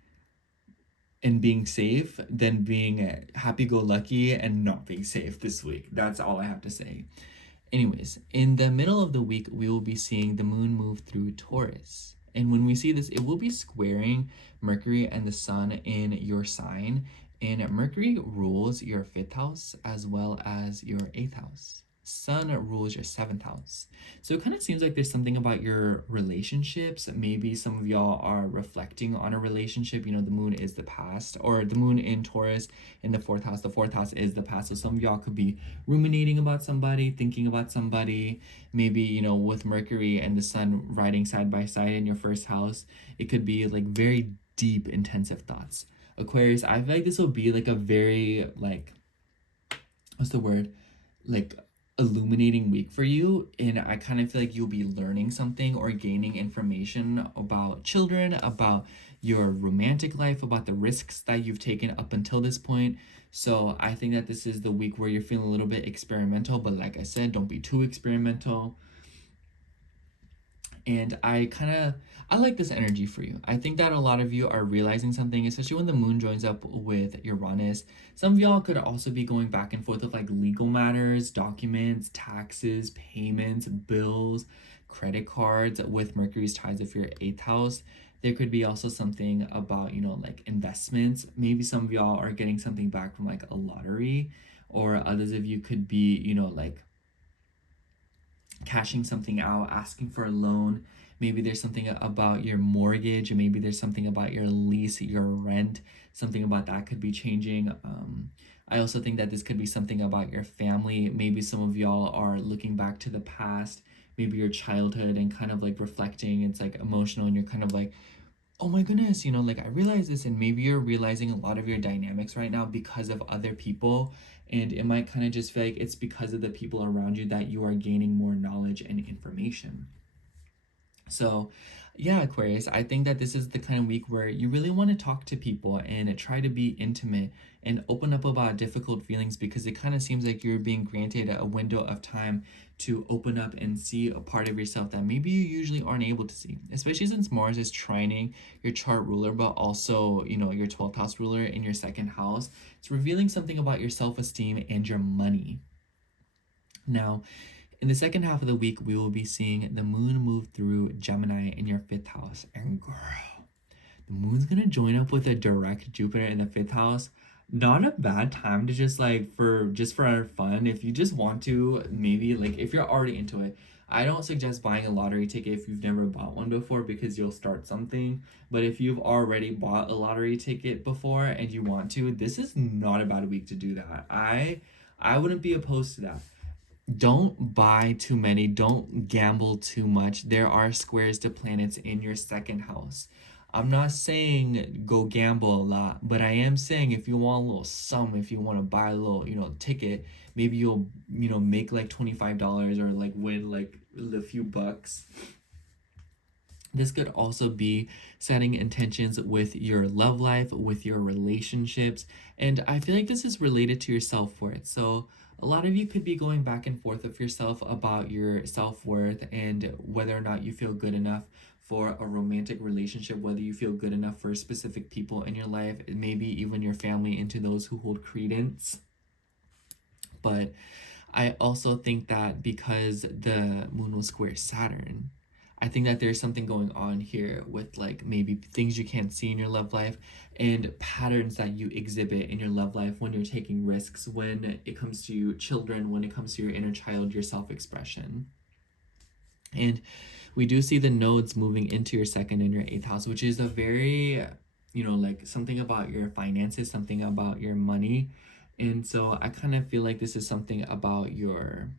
and being safe than being happy-go-lucky and not being safe this week. That's all I have to say. Anyways, in the middle of the week, we will be seeing the moon move through Taurus. And when we see this, it will be squaring Mercury and the sun in your sign. And Mercury rules your 5th house as well as your 8th house. Sun rules your 7th house. So it kind of seems like there's something about your relationships. Maybe some of y'all are reflecting on a relationship. The moon is the past, or the moon in Taurus in the 4th house. The 4th house is the past. So some of y'all could be ruminating about somebody, thinking about somebody. Maybe, with Mercury and the sun riding side by side in your 1st house, it could be like very deep, intensive thoughts. Aquarius, I feel like this will be like a very, what's the word? Illuminating week for you, and I kind of feel like you'll be learning something or gaining information about children, about your romantic life, about the risks that you've taken up until this point. So I think that this is the week where you're feeling a little bit experimental, but like I said, don't be too experimental. And I like this energy for you. I think that a lot of you are realizing something, especially when the moon joins up with Uranus. Some of y'all could also be going back and forth with like legal matters, documents, taxes, payments, bills, credit cards with Mercury's ties of your 8th house. There could be also something about, like investments. Maybe some of y'all are getting something back from like a lottery, or others of you could be, like cashing something out, asking for a loan. Maybe there's something about your mortgage, maybe there's something about your lease, your rent, something about that could be changing. I also think that this could be something about your family. Maybe some of y'all are looking back to the past, maybe your childhood, and kind of like reflecting. It's like emotional, and you're kind of like, oh my goodness, I realize this. And maybe you're realizing a lot of your dynamics right now because of other people, and it might kind of just feel like it's because of the people around you that you are gaining more knowledge and information. So yeah, Aquarius, I think that this is the kind of week where you really want to talk to people and try to be intimate and open up about difficult feelings, because it kind of seems like you're being granted a window of time to open up and see a part of yourself that maybe you usually aren't able to see, especially since Mars is trining your chart ruler, but also, your 12th house ruler in your 2nd house. It's revealing something about your self-esteem and your money. Now, in the 2nd half of the week, we will be seeing the moon move through Gemini in your 5th house. And girl, the moon's gonna join up with a direct Jupiter in the 5th house. Not a bad time to just for fun. If you just want to, maybe if you're already into it. I don't suggest buying a lottery ticket if you've never bought one before, because you'll start something. But if you've already bought a lottery ticket before and you want to, this is not a bad week to do that. I wouldn't be opposed to that. Don't buy too many. Don't gamble too much. There are squares to planets in your 2nd house. I'm not saying go gamble a lot, but I am saying if you want a little sum, if you want to buy a little, ticket, maybe you'll, make like $25 or win a few bucks. This could also be setting intentions with your love life, with your relationships, and I feel like this is related to your self-worth. So a lot of you could be going back and forth with yourself about your self-worth and whether or not you feel good enough for a romantic relationship, whether you feel good enough for specific people in your life, maybe even your family, into those who hold credence. But I also think that because the moon will square Saturn, I think that there's something going on here with maybe things you can't see in your love life and patterns that you exhibit in your love life when you're taking risks, when it comes to children, when it comes to your inner child, your self-expression. And we do see the nodes moving into your second and your eighth house, which is a very, like something about your finances, something about your money. And so I kind of feel like this is something about your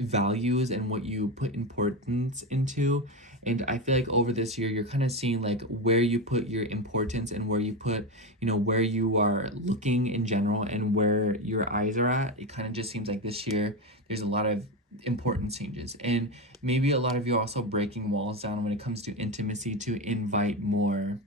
values and what you put importance into. And I feel like over this year, you're kind of seeing like where you put your importance and where you put, where you are looking in general and where your eyes are at. It kind of just seems like this year, there's a lot of important changes. And maybe a lot of you are also breaking walls down when it comes to intimacy to invite more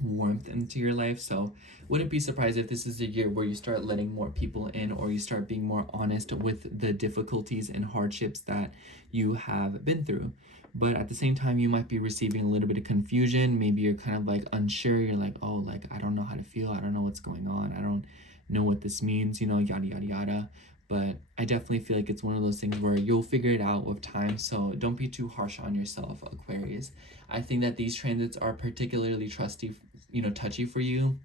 warmth into your life. So wouldn't be surprised if this is a year where you start letting more people in, or you start being more honest with the difficulties and hardships that you have been through. But at the same time, you might be receiving a little bit of confusion. Maybe you're kind of like unsure. You're like, oh, like I don't know how to feel. I don't know what's going on. I don't know what this means, yada yada yada. But I definitely feel like it's one of those things where you'll figure it out with time. So don't be too harsh on yourself, Aquarius. I think that these transits are particularly touchy for you,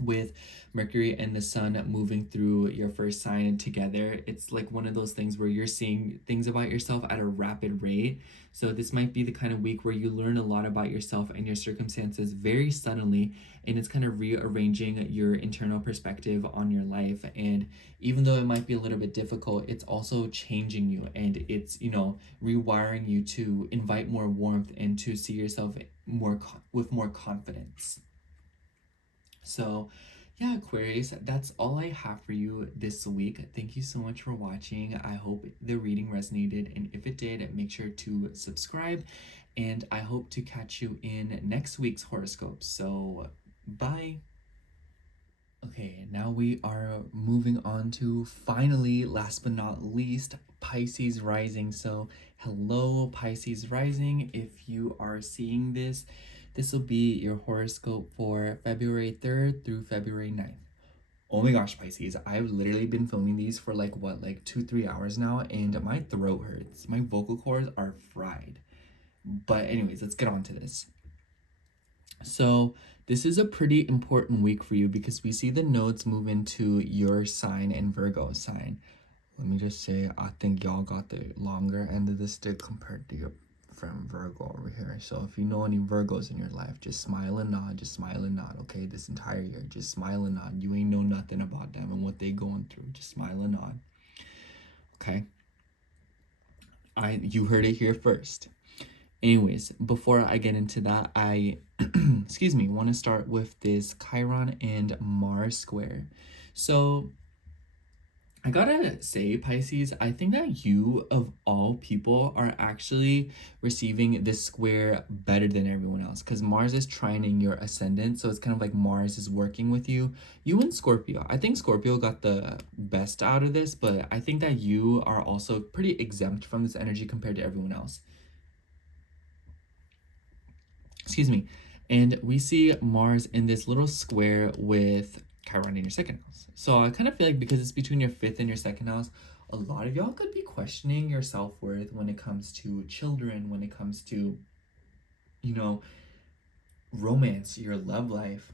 with Mercury and the Sun moving through your first sign together. It's like one of those things where you're seeing things about yourself at a rapid rate. So this might be the kind of week where you learn a lot about yourself and your circumstances very suddenly, and it's kind of rearranging your internal perspective on your life. And even though it might be a little bit difficult, it's also changing you, and it's, rewiring you to invite more warmth and to see yourself with more confidence. So yeah, Aquarius, that's all I have for you this week. Thank you so much for watching. I hope the reading resonated, and if it did, make sure to subscribe, and I hope to catch you in next week's horoscope. So bye. Okay, now we are moving on to, finally, last but not least, Pisces rising. So hello, Pisces rising. If you are seeing this, this will be your horoscope for February 3rd through February 9th. Oh my gosh, Pisces, I've literally been filming these for like 2-3 hours now, and my throat hurts. My vocal cords are fried. But anyways, let's get on to this. So this is a pretty important week for you because we see the nodes move into your sign and Virgo sign. Let me just say, I think y'all got the longer end of the stick compared to your friend Virgo over here. So if you know any Virgos in your life, just smile and nod, okay? This entire year, just smile and nod. You ain't know nothing about them and what they going through. Just smile and nod, okay? You heard it here first. Anyways, before I get into that, I want to start with this Chiron and Mars square. So I gotta say, Pisces, I think that you, of all people, are actually receiving this square better than everyone else, because Mars is trining your ascendant, so it's kind of like Mars is working with you. You and Scorpio. I think Scorpio got the best out of this, but I think that you are also pretty exempt from this energy compared to everyone else. And we see Mars in this little square with Chiron in your second house. So I kind of feel like because it's between your fifth and your second house, a lot of y'all could be questioning your self-worth when it comes to children, when it comes to, romance, your love life,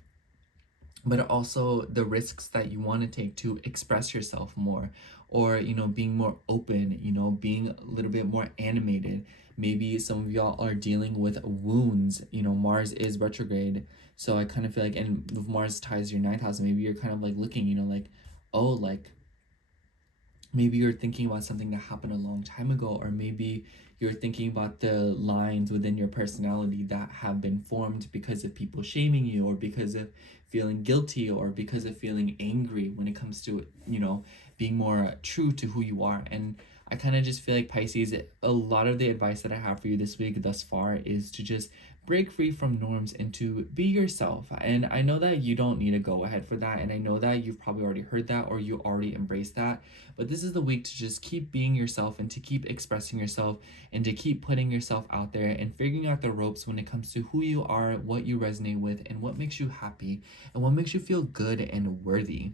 but also the risks that you want to take to express yourself more, or being more open, being a little bit more animated. Maybe some of y'all are dealing with wounds. Mars is retrograde, so I kind of feel like, and with Mars ties your ninth house, maybe you're kind of like looking, like, oh, like maybe you're thinking about something that happened a long time ago, or maybe you're thinking about the lines within your personality that have been formed because of people shaming you, or because of feeling guilty, or because of feeling angry when it comes to, being more true to who you are. And I kind of just feel like, Pisces, a lot of the advice that I have for you this week thus far is to just break free from norms and to be yourself. And I know that you don't need to go ahead for that, and I know that you've probably already heard that, or you already embraced that, but this is the week to just keep being yourself and to keep expressing yourself and to keep putting yourself out there and figuring out the ropes when it comes to who you are, what you resonate with, and what makes you happy and what makes you feel good and worthy.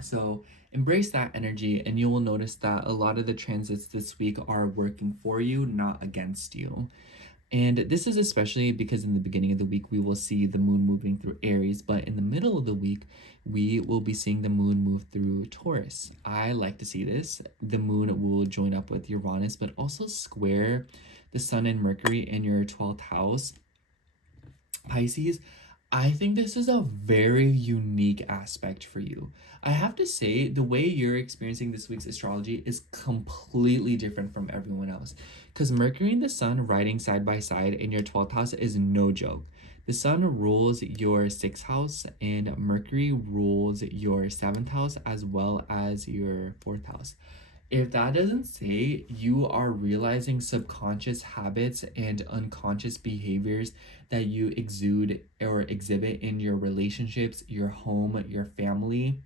So embrace that energy, and you will notice that a lot of the transits this week are working for you, not against you. And this is especially because in the beginning of the week, we will see the moon moving through Aries, but in the middle of the week, we will be seeing the moon move through Taurus. I like to see this. The moon will join up with Uranus, but also square the sun and Mercury in your 12th house. Pisces, I think this is a very unique aspect for you. I have to say, the way you're experiencing this week's astrology is completely different from everyone else. Because Mercury and the Sun riding side by side in your 12th house is no joke. The Sun rules your 6th house, and Mercury rules your 7th house as well as your 4th house. If that doesn't say you are realizing subconscious habits and unconscious behaviors that you exude or exhibit in your relationships, your home, your family,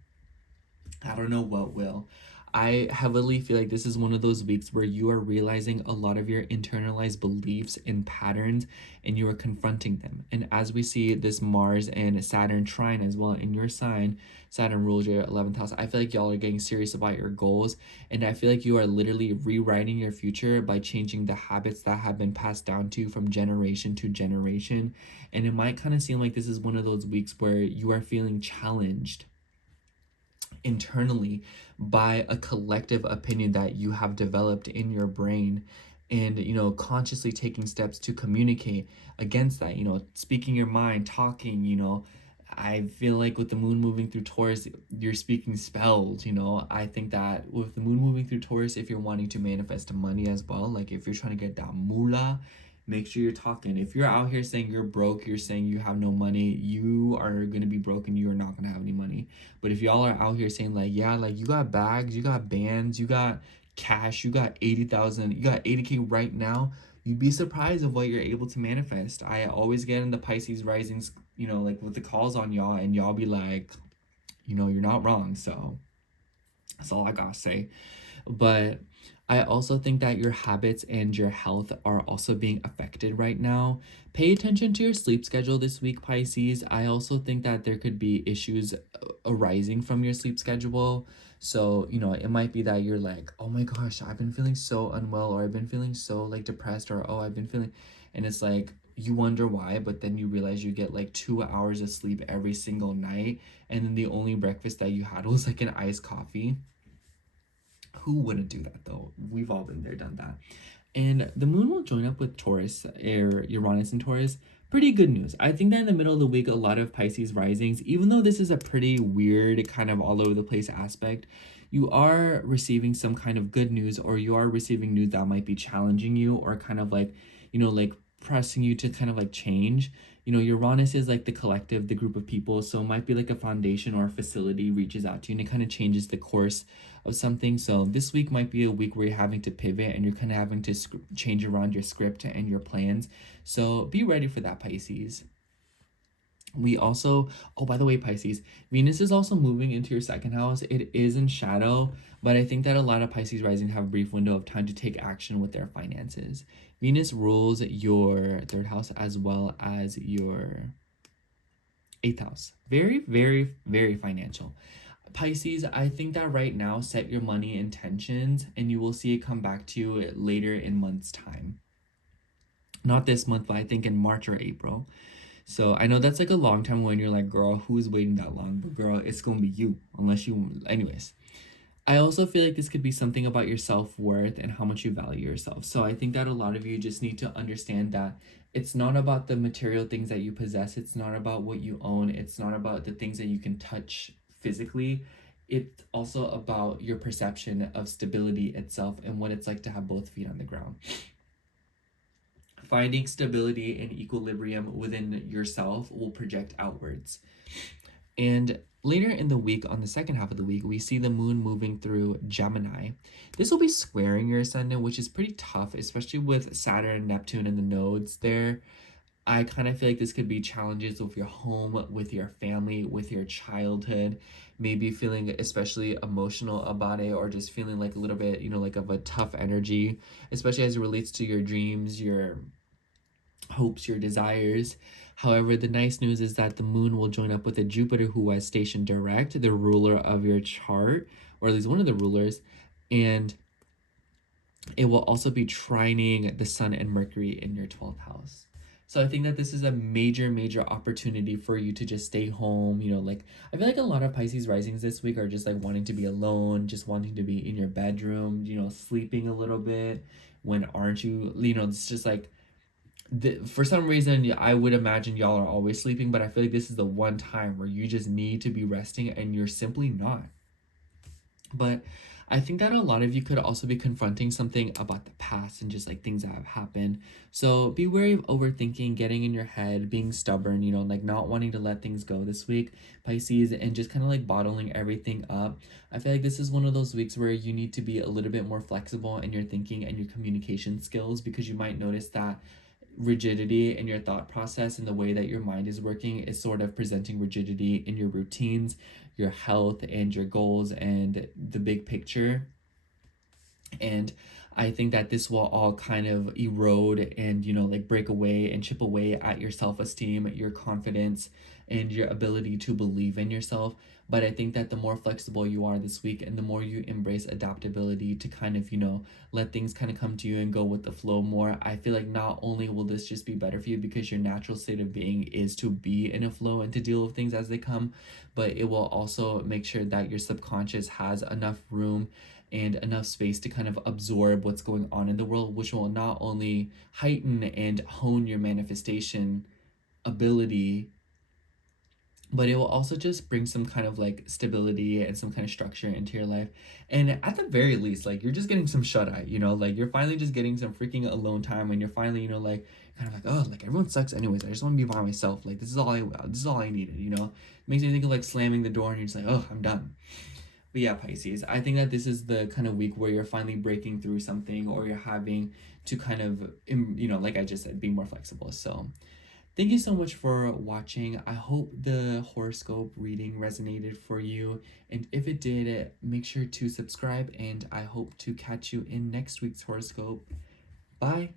I don't know what will. I heavily feel like this is one of those weeks where you are realizing a lot of your internalized beliefs and patterns and you are confronting them. And as we see this Mars and Saturn trine as well in your sign, Saturn rules your 11th house. I feel like y'all are getting serious about your goals. And I feel like you are literally rewriting your future by changing the habits that have been passed down to you from generation to generation. And it might kind of seem like this is one of those weeks where you are feeling challenged internally by a collective opinion that you have developed in your brain, and consciously taking steps to communicate against that, speaking your mind, talking. I feel like with the moon moving through Taurus, you're speaking spells. I think that with the moon moving through Taurus, if you're wanting to manifest money as well, like if you're trying to get that moolah, make sure you're talking. If you're out here saying you're broke, you're saying you have no money, you are going to be broke and you are not going to have any money. But if y'all are out here saying like, yeah, like you got bags, you got bands, you got cash, you got 80,000, you got 80K right now, you'd be surprised of what you're able to manifest. I always get in the Pisces risings, like with the calls on y'all, and y'all be like, you're not wrong. So that's all I gotta say. But I also think that your habits and your health are also being affected right now. Pay attention to your sleep schedule this week, Pisces. I also think that there could be issues arising from your sleep schedule. So, it might be that you're like, oh my gosh, I've been feeling so unwell, or I've been feeling so like depressed, or oh, I've been feeling, and it's like, you wonder why, but then you realize you get like 2 hours of sleep every single night, and then the only breakfast that you had was like an iced coffee. Who wouldn't do that though? We've all been there, done that. And the moon will join up with Taurus, or Uranus and Taurus. Pretty good news. I think that in the middle of the week, a lot of Pisces risings, even though this is a pretty weird kind of all over the place aspect, you are receiving some kind of good news, or you are receiving news that might be challenging you, or kind of like, like pressing you to kind of like change. Uranus is like the collective, the group of people. So it might be like a foundation or a facility reaches out to you and it kind of changes the course of something. So this week might be a week where you're having to pivot and you're kind of having to change around your script and your plans. So be ready for that, Pisces. We also, oh, by the way, Pisces, Venus is also moving into your 2nd house. It is in shadow, but I think that a lot of Pisces rising have a brief window of time to take action with their finances. Venus rules your 3rd house as well as your 8th house. Very, very, very financial. Pisces, I think that right now, set your money intentions and you will see it come back to you later in months' time. Not this month, but I think in March or April. So I know that's like a long time when you're like, girl, who's waiting that long? But girl, it's gonna be you, unless you, anyways. I also feel like this could be something about your self-worth and how much you value yourself. So I think that a lot of you just need to understand that it's not about the material things that you possess. It's not about what you own. It's not about the things that you can touch physically. It's also about your perception of stability itself and what it's like to have both feet on the ground. Finding stability and equilibrium within yourself will project outwards. And later in the week, on the 2nd half of the week, we see the moon moving through Gemini. This will be squaring your ascendant, which is pretty tough, especially with Saturn, Neptune, and the nodes there. I kind of feel like this could be challenges with your home, with your family, with your childhood, maybe feeling especially emotional about it, or just feeling like a little bit, like of a tough energy, especially as it relates to your dreams, your hopes, your desires. However, the nice news is that the moon will join up with a Jupiter who was stationed direct, the ruler of your chart, or at least one of the rulers, and it will also be trining the Sun and Mercury in your 12th house. So I think that this is a major, major opportunity for you to just stay home. You know, like I feel like a lot of Pisces risings this week are just like wanting to be alone, just wanting to be in your bedroom, you know, sleeping a little bit. When aren't you? You know, it's just like for some reason I would imagine y'all are always sleeping, but I feel like this is the one time where you just need to be resting and you're simply not. But I think that a lot of you could also be confronting something about the past and just like things that have happened. So be wary of overthinking, getting in your head, being stubborn, you know, like not wanting to let things go this week, Pisces, and just kind of like bottling everything up. I feel like this is one of those weeks where you need to be a little bit more flexible in your thinking and your communication skills, because you might notice that rigidity in your thought process and the way that your mind is working is sort of presenting rigidity in your routines, your health, and your goals and the big picture. And I think that this will all kind of erode and, you know, like break away and chip away at your self-esteem, your confidence, and your ability to believe in yourself. But I think that the more flexible you are this week and the more you embrace adaptability to kind of, you know, let things kind of come to you and go with the flow more, I feel like not only will this just be better for you because your natural state of being is to be in a flow and to deal with things as they come, but it will also make sure that your subconscious has enough room and enough space to kind of absorb what's going on in the world, which will not only heighten and hone your manifestation ability, but it will also just bring some kind of like stability and some kind of structure into your life. And at the very least, like you're just getting some shut eye, you know, like you're finally just getting some freaking alone time, and you're finally, you know, like kind of like, oh, like everyone sucks anyways. I just want to be by myself. Like this is all I needed, you know. It makes me think of like slamming the door and you're just like, oh, I'm done. But yeah, Pisces, I think that this is the kind of week where you're finally breaking through something, or you're having to kind of, you know, like I just said, be more flexible. So thank you so much for watching. I hope the horoscope reading resonated for you. And if it did, make sure to subscribe. And I hope to catch you in next week's horoscope. Bye.